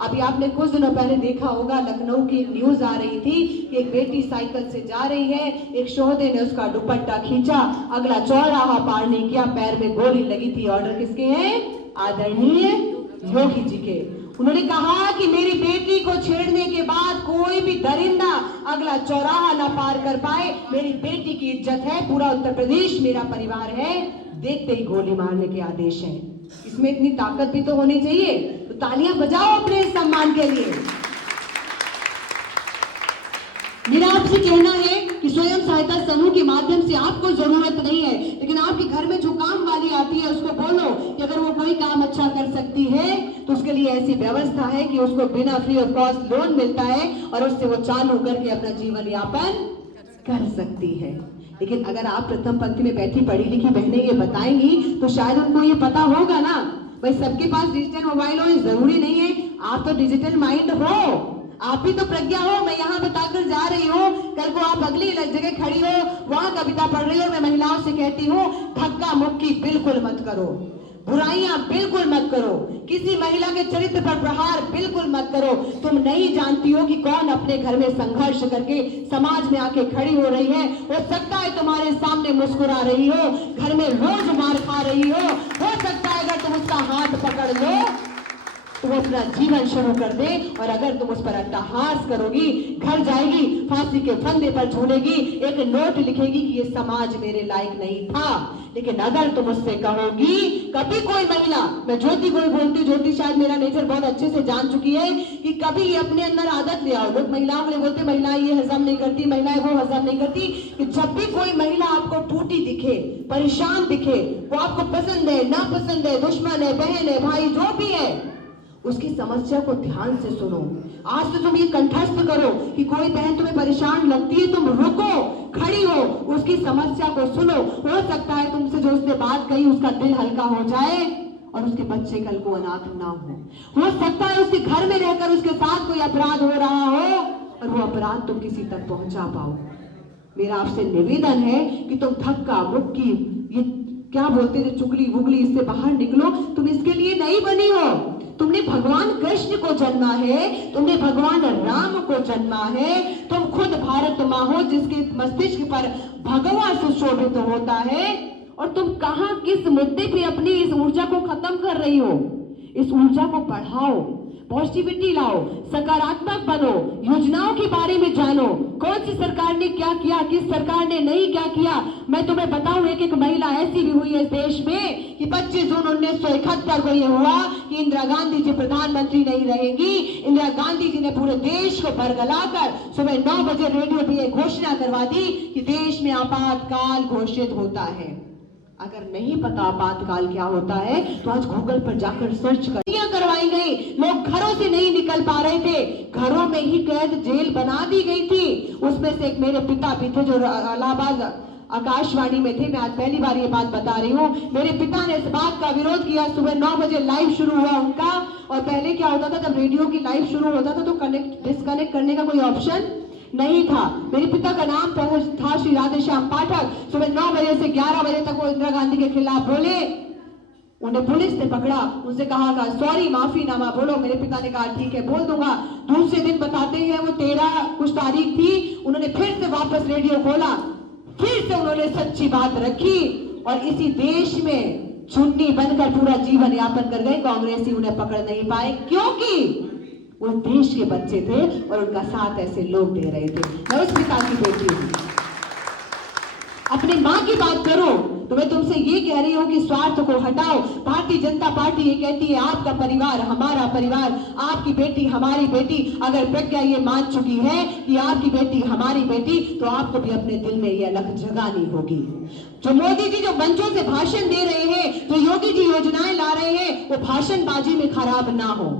अभी आपने कुछ दिनों पहले देखा होगा, लखनऊ की न्यूज आ रही थी कि एक बेटी साइकिल से जा रही है, एक शोहदे ने उसका दुपट्टा खींचा, अगला चौराहा पार नहीं किया, पैर में गोली लगी थी। ऑर्डर किसके हैं? आदरणीय योगी जी के। उन्होंने कहा कि मेरी बेटी को छेड़ने के बाद कोई भी दरिंदा अगला चौराहा ना पार कर पाए, मेरी बेटी की इज्जत है, पूरा उत्तर प्रदेश मेरा परिवार है, देखते ही गोली मारने के आदेश हैं। इसमें इतनी ताकत भी तो होनी चाहिए, तो तालियां बजाओ अपने इस सम्मान के लिए। मेरा आपसे कहना है कि स्वयं सहायता समूह के माध्यम से आपको जरूरत नहीं है, लेकिन आपके घर में जो काम वाली आती है उसको बोलो कि अगर वो कोई काम अच्छा कर सकती है तो उसके लिए ऐसी व्यवस्था है कि उसको बिना फ्री ऑफ कॉस्ट लोन मिलता है और उससे वो चालू करके अपना जीवन यापन कर सकती है। लेकिन अगर आप प्रथम पंक्ति में बैठी पढ़ी लिखी बहनें ये बताएंगी तो शायद उनको ये पता होगा ना, भाई सबके पास डिजिटल मोबाइल हो जरूरी नहीं है, आप तो डिजिटल माइंड हो, आप भी तो प्रज्ञा हो। मैं यहाँ बताकर जा रही हूँ, कल को आप अगली जगह खड़ी हो, वहां कविता पढ़ रही हो, मैं महिलाओं से कहती हूँ धक्का मुक्की बिल्कुल मत करो। बुराइयां बिल्कुल मत करो, किसी महिला के चरित्र पर प्रहार बिल्कुल मत करो। तुम नहीं जानती हो कि कौन अपने घर में संघर्ष करके समाज में आके खड़ी हो रही है। हो सकता है तुम्हारे सामने मुस्कुरा रही हो, घर में रोज मार खा रही हो सकता है अगर तुम उसका हाथ पकड़ लो तो वो अपना जीवन शुरू कर दे, और अगर तुम उस पर अट्टहास करोगी, घर जाएगी, फांसी के फंदे पर झूलेगी, एक नोट लिखेगी कि ये समाज मेरे लायक नहीं था। लेकिन अगर तुम उससे कहोगी, कभी कोई महिला, मैं ज्योति को भी बोलती हूँ, ज्योति शायद मेरा नेचर बहुत अच्छे से जान चुकी है कि कभी ये अपने अंदर आदत ले आओ। लोग महिलाओं के लिए बोलते महिलाएं ये हजम नहीं करती, महिलाएं वो हजम नहीं करती, कि जब भी कोई महिला आपको टूटी दिखे, परेशान दिखे, वो आपको पसंद है ना पसंद है, दुश्मन है, बहन है, भाई जो भी है, उसकी समस्या को ध्यान से सुनो। आज तो तुम ये कंठस्थ करो कि कोई बहन तुम्हें परेशान लगती है, तुम रुको, खड़ी हो, उसकी समस्या को सुनो। हो सकता है तुमसे जो उसने बात कही उसका दिल हल्का हो जाए और उसके बच्चे कल को अनाथ ना हो सकता है उसके घर में रहकर उसके साथ कोई अपराध हो रहा हो और वो अपराध तुम किसी तक पहुंचा पाओ। मेरा आपसे निवेदन है कि तुम धक्का मुक्की, ये क्या बोलते थे, चुगली वुगली, इससे बाहर निकलो। तुम इसके लिए नहीं बनी हो। तुमने भगवान कृष्ण को जन्मा है, तुमने भगवान राम को जन्मा है, तुम खुद भारत माँ हो जिसके मस्तिष्क पर भगवा सुशोभित होता है, और तुम कहां किस मुद्दे पे अपनी इस ऊर्जा को खत्म कर रही हो। इस ऊर्जा को बढ़ाओ, पॉजिटिविटी लाओ, सकारात्मक बनो, योजनाओं के बारे में जानो, कौन सी सरकार ने क्या किया, किस सरकार ने नहीं क्या किया। मैं तुम्हें बताऊं, एक महिला ऐसी भी हुई है इस देश में कि 25 जून 1971 को यह हुआ कि इंदिरा गांधी जी प्रधानमंत्री नहीं रहेंगी। इंदिरा गांधी जी ने पूरे देश को बरगलाकर सुबह 9 बजे रेडियो पे यह घोषणा करवा दी कि देश में आपातकाल घोषित होता है। अगर नहीं पता आपातकाल क्या होता है तो आज गूगल पर जाकर सर्च करवाई गई। लोग घरों से नहीं निकल पा रहे थे, घरों में ही कैद जेल बना दी गई थी। उसमें से एक मेरे पिता भी थे जो इलाहाबाद आकाशवाणी में थे। मैं आज पहली बार ये बात बता रही हूँ। मेरे पिता ने इस बात का विरोध किया। सुबह 9 बजे लाइव शुरू हुआ उनका, और पहले क्या होता था, जब रेडियो की लाइव शुरू होता था तो डिस्कनेक्ट करने का कोई ऑप्शन नहीं था। मेरे पिता का नाम था श्री राधेश्याम पाठक। सुबह 9 बजे से 11 बजे तक वो इंदिरा गांधी के खिलाफ बोले। उन्हें पुलिस ने पकड़ा, उनसे कहा सॉरी, माफीनामा बोलो। मेरे पिता ने कहा ठीक है बोल दूंगा। दूसरे दिन बताते हैं वो 13 कुछ तारीख थी, उन्होंने फिर से वापस रेडियो खोला, फिर से उन्होंने सच्ची बात रखी, और इसी देश में चुन्नी बनकर पूरा जीवन यापन कर गए। कांग्रेसी उन्हें पकड़ नहीं पाए क्योंकि वो देश के बच्चे थे और उनका साथ ऐसे लोग दे रहे थे। मैं उस पिता की बेटी हूं। अपनी माँ की बात करो तो मैं तुमसे ये कह रही हूँ कि स्वार्थ को हटाओ। भारतीय जनता पार्टी ये कहती है आपका परिवार हमारा परिवार, आपकी बेटी हमारी बेटी। अगर प्रज्ञा ये मान चुकी है कि आपकी बेटी हमारी बेटी, तो आपको भी अपने दिल में ये अलग जगानी होगी। जो मोदी जी जो मंचों से भाषण दे रहे हैं, जो योगी जी योजनाएं ला रहे हैं, वो भाषणबाजी में खराब ना हो।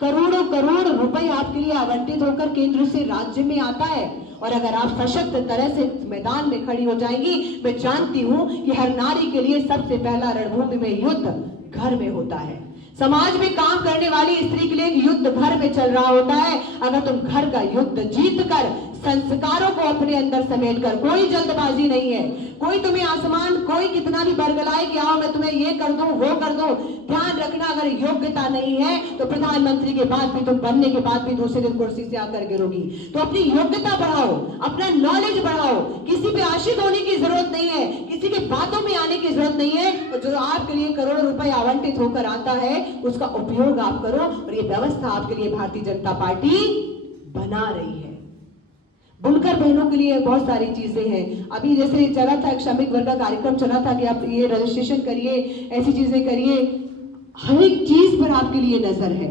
करोड़ों करोड़ रुपए आपके लिए आवंटित होकर केंद्र से राज्य में आता है, और अगर आप सशक्त तरह से मैदान में खड़ी हो जाएंगी, मैं जानती हूं कि हर नारी के लिए सबसे पहला रणभूमि में युद्ध घर में होता है। समाज में काम करने वाली स्त्री के लिए युद्ध घर में चल रहा होता है। अगर तुम घर का युद्ध जीतकर संस्कारों को अपने अंदर समेटकर, कोई जल्दबाजी नहीं है, कोई तुम्हें आसमान कोई कितना भी बरगलाए कि आओ मैं तुम्हें ये कर दूं वो कर दूं, ध्यान रखना अगर योग्यता नहीं है तो प्रधानमंत्री के बाद भी तुम बनने के बाद भी दूसरे दिन कुर्सी से आकर गिरोगी। तो अपनी योग्यता बढ़ाओ, अपना नॉलेज बढ़ाओ। किसी पे आश्रित होने की जरूरत नहीं है, किसी की बातों में आने की जरूरत नहीं है। तो जो आपके लिए करोड़ों रुपए आवंटित होकर आता है उसका उपयोग आप करो, और ये व्यवस्था आपके लिए भारतीय जनता पार्टी बना रही है। बुनकर बहनों के लिए बहुत सारी चीजें हैं। अभी जैसे चला था एक श्रमिक वर्ग का कार्यक्रम चला था कि आप ये रजिस्ट्रेशन करिए, ऐसी चीजें करिए, हर एक चीज पर आपके लिए नजर है।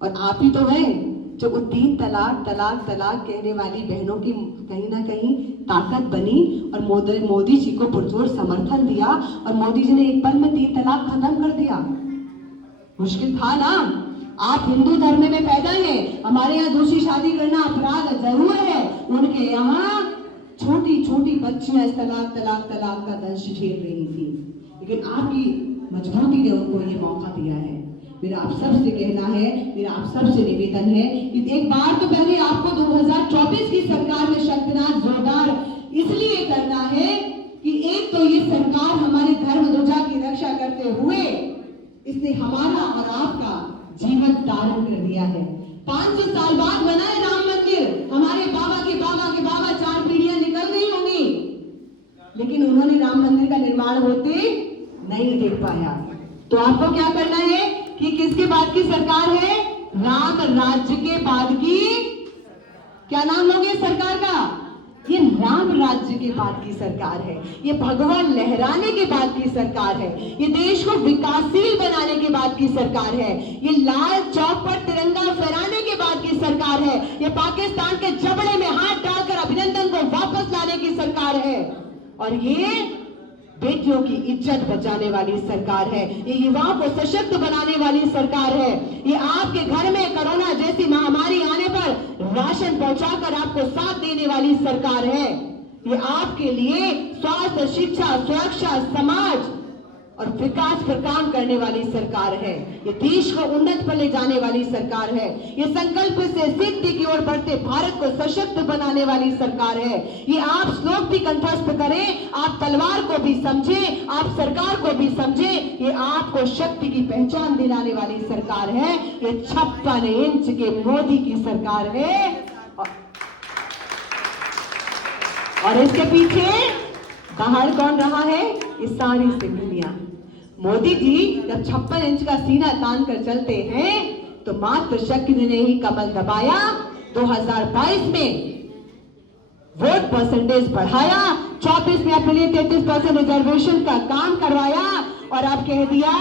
और आप ही तो हैं जो 3 तलाक तलाक तलाक कहने वाली बहनों की कहीं ना कहीं ताकत बनी, और मोदी जी को पुरजोर समर्थन दिया, और मोदी जी ने एक पल में 3 तलाक खत्म कर दिया। मुश्किल था ना। आप हिंदू धर्म में पैदा हैं, हमारे यहाँ दूसरी शादी करना अपराध जरूर है। उनके यहाँ छोटी छोटी बच्चियां इस तलाक तलाक तलाक का दंश झेल रही थी, लेकिन आपकी मजबूती ने उनको ये मौका दिया है। मेरा आप सबसे कहना है, मेरा आप सबसे निवेदन है कि एक बार तो पहले आपको 2024 की सरकार में शक्तिनाथ जोरदार इसलिए करना है कि एक तो ये सरकार हमारे धर्म ध्वजा की रक्षा करते हुए हमारा और आपका जीवन धारण कर दिया है। 500 साल बाद बना है राम मंदिर। हमारे बाबा के बाबा के बाबा 4 पीढ़ियां निकल गई होंगी, लेकिन उन्होंने राम मंदिर का निर्माण होते नहीं देख पाया। तो आपको क्या करना है कि किसके बाद की सरकार है? राम राज्य के बाद की, क्या नाम लोगे सरकार का? ये राम राज्य के बाद की सरकार है। ये भगवान लहराने के बाद की सरकार है। ये देश को विकासशील बनाने के बाद की सरकार है। ये लाल चौक पर तिरंगा फहराने के बाद की सरकार है। ये पाकिस्तान के जबड़े में हाथ डालकर अभिनंदन को वापस लाने की सरकार है। और ये बेटियों की इज्जत बचाने वाली सरकार है। ये युवाओं को सशक्त बनाने वाली सरकार है। ये आपके घर में कोरोना जैसी महामारी आने पर राशन पहुंचाकर आपको साथ देने वाली सरकार है। ये आपके लिए स्वास्थ्य, शिक्षा, सुरक्षा, समाज और विकास पर काम करने वाली सरकार है। ये देश को उन्नत पर ले जाने वाली सरकार है। ये संकल्प से सिद्धि की ओर बढ़ते भारत को सशक्त बनाने वाली सरकार है। ये आप श्लोक भी कंठस्थ करें, आप तलवार को भी समझें, आप सरकार को भी समझें। ये आपको शक्ति की पहचान दिलाने वाली सरकार है। ये 56 इंच के मोदी की सरकार है। और इसके पीछे बाहर कौन रहा है? ये सारी सिंगलियां। मोदी जी जब 56 इंच का सीना तान कर चलते हैं तो मात्र शक्ति ने ही कमल दबाया। 2022 में वोट परसेंटेज बढ़ाया, 24 में अपने लिए 33% रिजर्वेशन का काम करवाया और अब कह दिया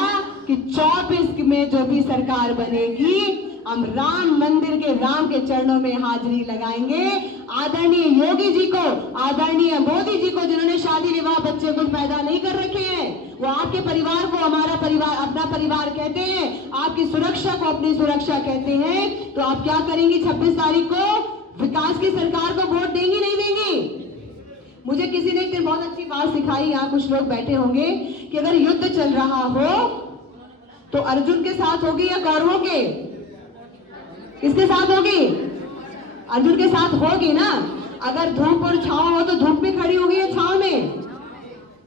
कि 24 में जो भी सरकार बनेगी हम राम मंदिर के राम के चरणों में हाजिरी लगाएंगे। आदरणीय योगी जी को, आदरणीय मोदी जी को, जिन्होंने शादी विवाह बच्चे कुछ पैदा नहीं कर रखे हैं, वो आपके परिवार को हमारा परिवार, अपना परिवार कहते हैं, आपकी सुरक्षा को अपनी सुरक्षा कहते हैं। तो आप क्या करेंगी 26 तारीख को? विकास की सरकार को वोट देंगी नहीं देंगी? मुझे किसी ने एक दिन बहुत अच्छी बात सिखाई, यहाँ कुछ लोग बैठे होंगे, कि अगर युद्ध चल रहा हो तो अर्जुन के साथ होगी या कौरवों के? किसके साथ होगी? अर्जुन के साथ होगी ना। अगर धूप और छांव हो तो धूप में खड़ी होगी या छांव में?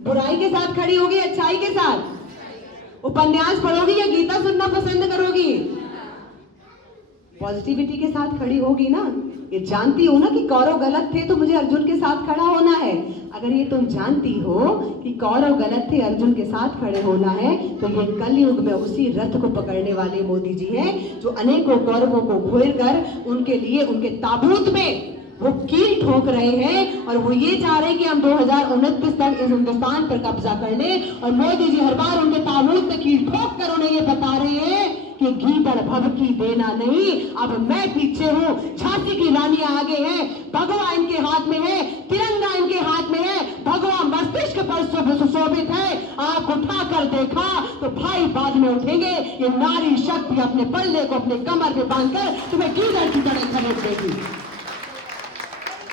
बुराई के साथ खड़ी होगी, अच्छाई के साथ? उपन्यास पढ़ोगी या गीता सुनना पसंद करोगी? पॉजिटिविटी के साथ खड़ी होगी ना। ये जानती हो ना कि कौरव गलत थे तो मुझे अर्जुन के साथ खड़ा होना है। अगर ये तुम जानती हो कि कौरव गलत थे, अर्जुन के साथ खड़े होना है, तो ये कलयुग में उसी रथ को पकड़ने वाले मोदी जी हैं जो अनेकों कौरवों को घोर कर उनके लिए उनके ताबूत में वो कील ठोक रहे हैं। और वो ये चाह रहे हैं कि हम 2029 तक इस हिंदुस्तान पर कब्जा कर लें। और मोदी जी हर बार उनके ताबूत में कील ठोक कर उन्हें ये बता रहे हैं कि गीदड़ भभकी देना नहीं, अब मैं पीछे हूँ। झांसी की रानियां आगे हैं, भगवा इनके हाथ में है, तिरंगा इनके हाथ में है, भगवा मस्तिष्क पर सुशोभित है। आंख उठाकर देखा तो भाई बाद में उठेंगे। ये नारी शक्ति अपने पल्ले को अपने कमर पे बांधकर तुम्हें गीदड़ की तरह खरीद देगी।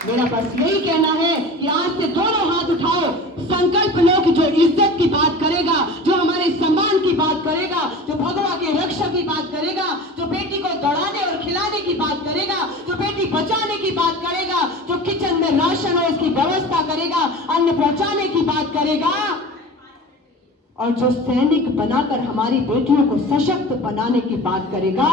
मेरा बस यही कहना है कि आज से दोनों हाथ उठाओ, संकल्प लो कि जो इज्जत की बात करेगा, जो हमारे सम्मान की बात करेगा, जो भगवा की रक्षा की बात करेगा, जो बेटी को दौड़ाने और खिलाने की बात करेगा, जो बेटी बचाने की बात करेगा, जो किचन में राशन और इसकी व्यवस्था करेगा, अन्न पहुंचाने की बात करेगा, और जो सैनिक बनाकर हमारी बेटियों को सशक्त बनाने की बात करेगा,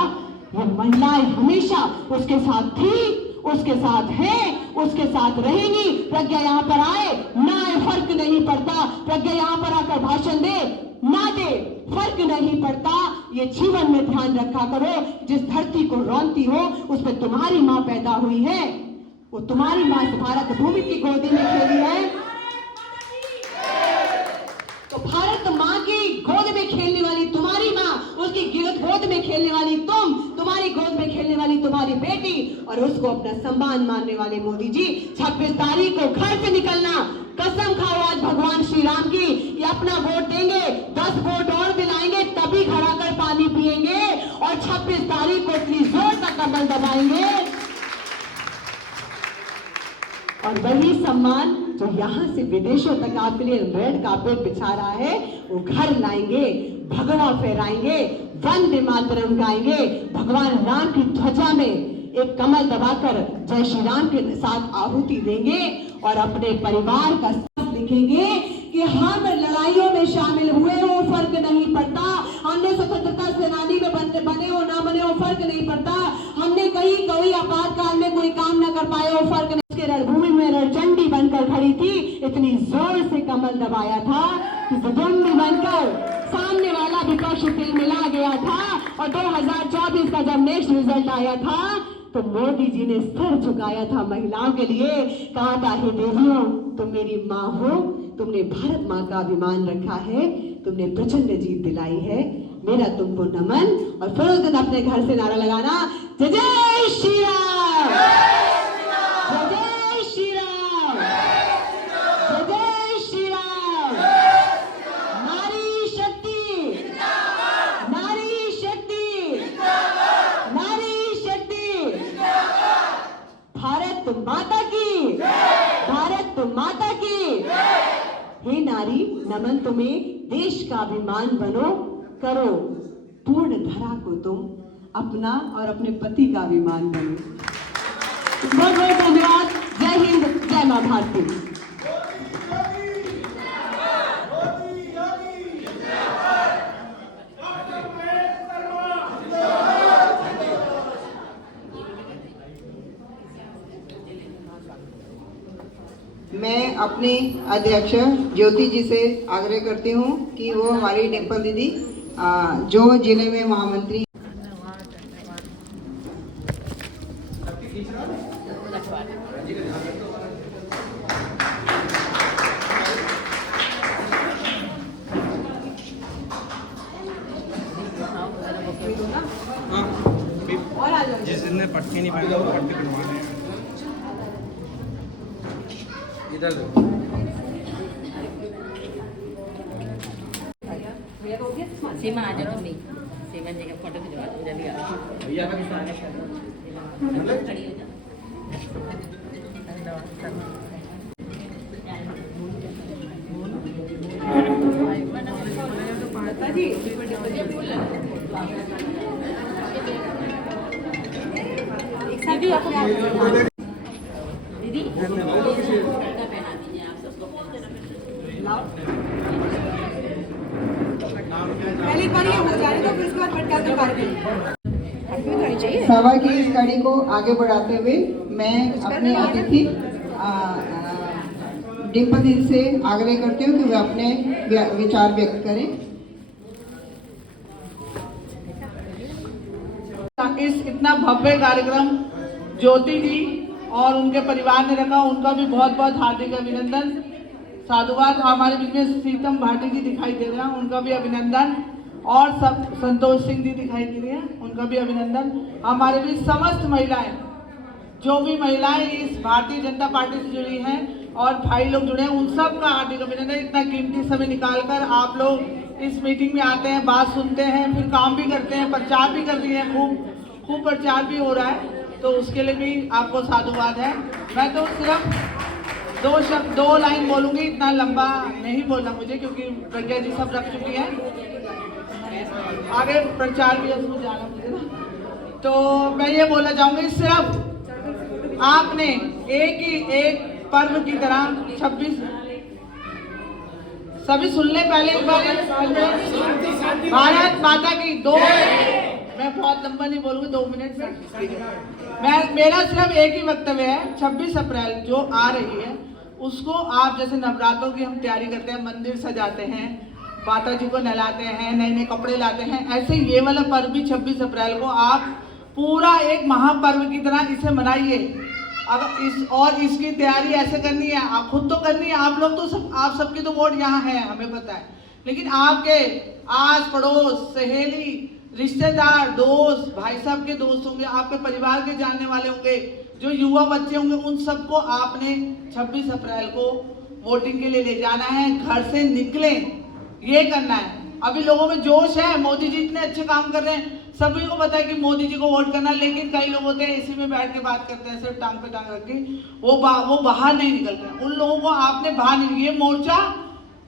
ये महिलाएं हमेशा उसके साथ थी, उसके साथ है, उसके साथ रहेंगी। प्रज्ञा यहाँ पर आए ना आए फर्क नहीं पड़ता, प्रज्ञा यहाँ पर आकर भाषण दे ना दे फर्क नहीं पड़ता। ये जीवन में ध्यान रखा करो, जिस धरती को रौंदती हो उस पर तुम्हारी माँ पैदा हुई है, वो तुम्हारी माँ भारत भूमि की गोदी में खेली है। तो भारत माँ की गोद में खेलने वाली तुम्हारी माँ, उसकी गोद में खेलने वाली तुम, तुम्हारी गोद में खेलने वाली तुम्हारी बेटी, और उसको अपना सम्मान मानने वाले मोदी जी 26 तारीख को घर से निकलना। कसम खाओ आज भगवान श्री राम की कि अपना वोट देंगे, 10 वोट और दिलाएंगे, तभी घर आकर पानी पिएंगे और 26 तारीख को इतनी जोर तक कमल दबाएंगे। और वही सम्मान जो यहाँ से विदेशों तक आपके लिए रेड कार्पेट बिछा रहा है, वो घर लाएंगे, भगवा फहराएंगे, वंदे मातरम गाएंगे, भगवान राम की ध्वजा में एक कमल दबाकर जय श्री राम के साथ आहुति देंगे और अपने परिवार का साथ लिखेंगे कि हम लड़ाइयों में शामिल हुए हो, फर्क नहीं पड़ता। हमने स्वतंत्रता कर पाए वो फर्क नहीं। उसके रणभूमि में रणचंडी बनकर खड़ी थी, इतनी जोर से कमल दबाया था कि जजम्बी बनकर सामने वाला विपक्ष तिलमिला गया था। और 2024 का जब नेक्स्ट रिजल्ट आया था तो मोदी जी ने सर झुकाया था महिलाओं के लिए, कहा था हे देवियों तुम मेरी माँ हो, तुमने भारत माँ का अभिमान रखा है, तुमने प्रचंड जीत दिलाई है, मेरा तुमको नमन। और फिर उस दिन अपने घर से नारा लगाना, जय जय श्री राम, जय जय श्री राम, जय जय श्री राम। नारी शक्ति, नारी शक्ति, नारी शक्ति। भारत माता की, भारत माता की। हे नारी, नमन तुम्हें, देश का अभिमान बनो, करो पूर्ण धरा को तुम अपना और अपने पति का अभिमान बनो। बहुत बहुत धन्यवाद। जय हिंद, जय मां भारती। मैं अपने अध्यक्ष ज्योति जी से आग्रह करती हूँ कि वो हमारी डिम्पल दीदी जो जिले में महामंत्री जिस दिन पटके नहीं पाएगा वो पटके बनवाने हैं। इधर दो। सीमा आ जाओ तुम, सीमा जी का फोटो खिंचवा दो जल्दी आ भैया का भी खड़ी हो जाओ। दीदी पहना दीजिए आप सबको। पहली बार ये हो जा रही तो फिर इसके बाद पटका के बात करेंगे। सभा की इस कड़ी को आगे बढ़ाते हुए मैं अपने अतिथि डिम्पल दीदी से आग्रह करती हूँ कि वे अपने विचार व्यक्त करें। इस इतना भव्य कार्यक्रम ज्योति जी और उनके परिवार ने रखा, उनका भी बहुत बहुत हार्दिक अभिनंदन, साधुवाद। हमारे बीच में सीतम भाटी जी दिखाई दे रहे हैं, उनका भी अभिनंदन। और सब संतोष सिंह जी दिखाई दे रही हैं, उनका भी अभिनंदन। हमारे बीच समस्त महिलाएं, जो भी महिलाएं इस भारतीय जनता पार्टी से जुड़ी हैं और भाई लोग जुड़े हैं, उन सब का हार्दिक अभिनंदन। इतना कीमती समय निकालकर आप लोग इस मीटिंग में आते हैं, बात सुनते हैं, फिर काम भी करते हैं, प्रचार भी कर रही है, खूब प्रचार भी हो रहा है, तो उसके लिए भी आपको साधुवाद है। मैं तो सिर्फ दो लाइन बोलूंगी, इतना लंबा नहीं बोलना मुझे, क्योंकि प्रज्ञा जी सब रख चुकी हैं, आगे प्रचार भी है उसमें जाना मुझे ना। तो मैं ये बोलना चाहूंगी, सिर्फ आपने एक पर्व की तरह 26 सभी सुन ले पहले एक बार। भारत माता की दो, मैं बहुत लंबा नहीं बोलूंगी, 2 मिनट में मेरा सिर्फ एक ही वक्तव्य है। 26 अप्रैल जो आ रही है उसको आप, जैसे नवरात्रों की हम तैयारी करते हैं, मंदिर सजाते हैं, माता जी को नहलाते हैं, नए नए कपड़े लाते हैं, ऐसे ये वाला पर्व भी 26 अप्रैल को आप पूरा एक महापर्व की तरह इसे मनाइए। अगर इसकी तैयारी ऐसे करनी है, आप खुद तो करनी है, आप लोग तो आप सबकी तो वोट यहाँ है, हमें पता है, लेकिन आपके आस पड़ोस, सहेली, रिश्तेदार, दोस्त, भाई साहब के दोस्त होंगे, आपके परिवार के जानने वाले होंगे, जो युवा बच्चे होंगे, उन सबको आपने 26 अप्रैल को वोटिंग के लिए ले जाना है। घर से निकलें, ये करना है। अभी लोगों में जोश है, मोदी जी इतने अच्छे काम कर रहे हैं, सभी को पता है कि मोदी जी को वोट करना, लेकिन कई लोग होते हैं इसी में बैठ के बात करते हैं, सिर्फ टांग पे टांग रख के, वो बाहर नहीं निकलते हैं। उन लोगों को आपने बाहर, ये मोर्चा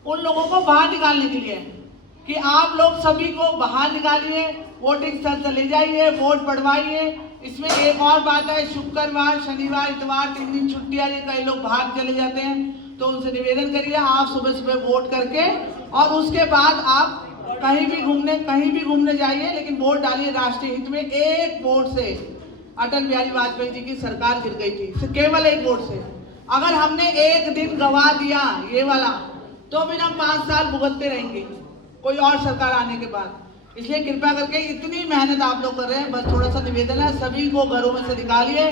उन लोगों को बाहर निकालने के लिए है कि आप लोग सभी को बाहर निकालिए, वोटिंग स्थल चले जाइए, वोट पड़वाइए। इसमें एक और बात है, शुक्रवार, शनिवार, इतवार 3 दिन छुट्टी आ रही है, कई लोग बाहर चले जाते हैं, तो उनसे निवेदन करिए आप सुबह सुबह वोट करके, और उसके बाद आप कहीं भी घूमने जाइए, लेकिन वोट डालिए राष्ट्रीय हित में। एक वोट से अटल बिहारी वाजपेयी जी की सरकार गिर गई थी, सिर्फ केवल एक वोट से। अगर हमने एक दिन गवा दिया ये वाला, तो फिर हम 5 साल भुगतते रहेंगे कोई और सरकार आने के बाद। इसलिए कृपया करके इतनी मेहनत आप लोग कर रहे हैं, बस थोड़ा सा निवेदन है, सभी को घरों में से निकालिए,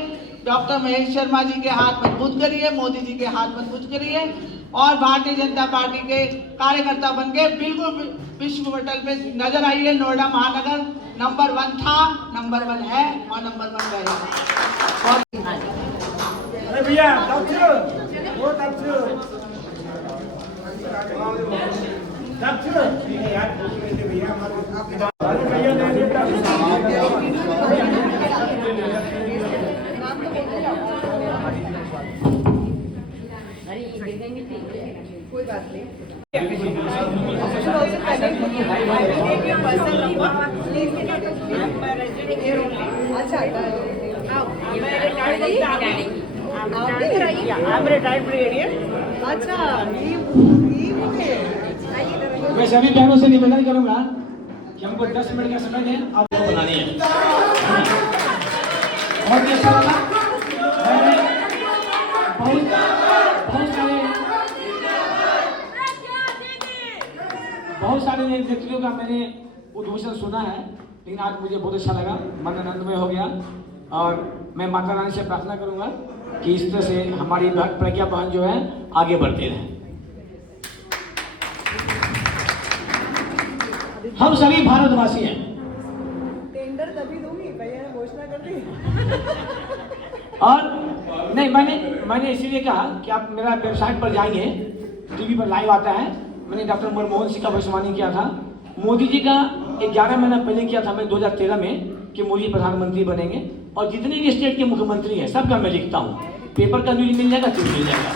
डॉक्टर महेश शर्मा जी के हाथ मजबूत करिए, मोदी जी के हाथ मजबूत करिए और भारतीय जनता पार्टी के कार्यकर्ता बनके बिल्कुल विश्व पटल पे नजर आइए। नोएडा महानगर नंबर 1 था, नंबर 1 है और नंबर 1 रहेगा। अरे भैया कोई बात नहीं। अच्छा, मैं सभी बहनों से निवेदन करूंगा कि हमको 10 मिनट का समय दें, आपको बनानी है। बहुत ही अच्छा लगा। मैंने बहुत सारे व्यक्तियों का मैंने उद्घोषण सुना है, लेकिन आज मुझे बहुत अच्छा लगा, मन आनंदमय हो गया। और मैं माता रानी से प्रार्थना करूंगा कि इस तरह से हमारी प्रज्ञा बहन जो है आगे बढ़ते रहें। हम सभी भारतवासी हैं। टेंडर तभी दूंगी, भैया ने घोषणा कर दी। और नहीं, मैंने इसीलिए कहा कि आप मेरा वेबसाइट पर जाइए, टीवी पर लाइव आता है। मैंने डॉक्टर मनमोहन सिंह का भविष्यवाणी किया था, मोदी जी का 11 महीना पहले किया था मैं 2013 में कि मोदी प्रधानमंत्री बनेंगे, और जितने भी स्टेट के मुख्यमंत्री हैं सबका मैं लिखता हूँ। पेपर का न्यूज मिल जाएगा, टीवी मिल जाएगा।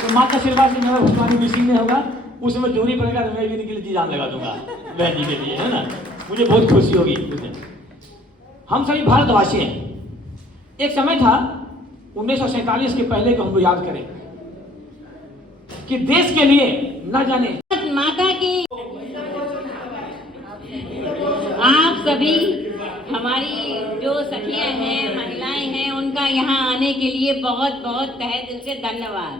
तो माँ का आशीर्वाद से मेरा भविष्यवाणी मिसिंग नहीं होगा, उसमें जो नहीं पड़ेगा मैं भी के लिए जी जान लगा दूंगा बहन जी के लिए, है ना। मुझे बहुत खुशी होगी। हम सभी भारतवासी हैं। एक समय था 1947 के पहले को हम लोग याद करें कि देश के लिए न जाने माता की आप सभी हमारी जो सखियां हैं, महिलाएं हैं, उनका यहाँ आने के लिए बहुत बहुत तहे दिल से धन्यवाद।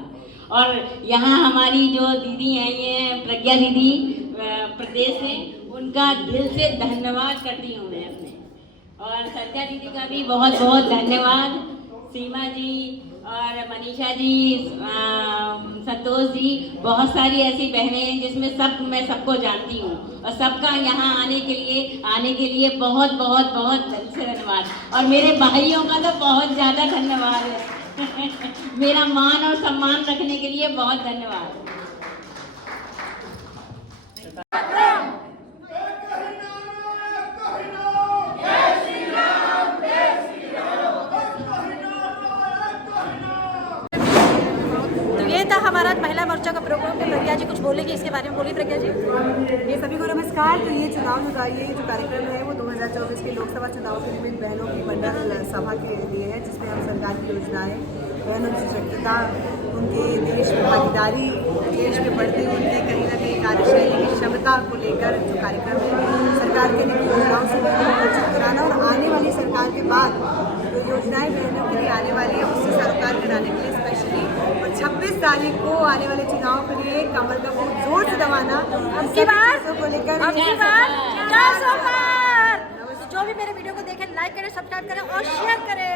और यहाँ हमारी जो दीदी आई हैं, प्रज्ञा दीदी प्रदेश से, उनका दिल से धन्यवाद करती हूँ मैं अपने। और सत्या दीदी का भी बहुत बहुत धन्यवाद, सीमा जी और मनीषा जी, संतोष जी, बहुत सारी ऐसी बहनें हैं जिसमें मैं सबको जानती हूँ, और सबका यहाँ आने के लिए बहुत बहुत बहुत दिल से धन्यवाद। और मेरे भाइयों का तो बहुत ज़्यादा धन्यवाद है। मेरा मान और सम्मान रखने के लिए बहुत धन्यवाद। था हमारा महिला मोर्चा का प्रोग्राम। प्रज्ञा जी कुछ बोलेगी इसके बारे में, बोलिए प्रज्ञा जी। ये सभी को नमस्कार। तो ये चुनाव होगा, ये जो कार्यक्रम है वो 2024 के लोकसभा चुनाव के लिए बहनों की मंडल सभा के लिए है, जिसमें हम सरकार की योजनाएं, बहनों की सशक्तता, उनके देश में भागीदारी, देश में बढ़ती उनकी कहीं ना कहीं कार्यशैली की क्षमता को लेकर जो कार्यक्रम है, सरकार के योजनाओं से परिचित कराना और आने वाली सरकार के बाद जो योजनाएं बहनों के लिए आने वाली है उससे सरोकार कराने के लिए स्पेशली। और 26 तारीख को आने वाले चुनाव के लिए कमर का बहुत जोर से दबाना को लेकर। जो भी मेरे वीडियो को देखें, लाइक करें, सब्सक्राइब करें और शेयर करें।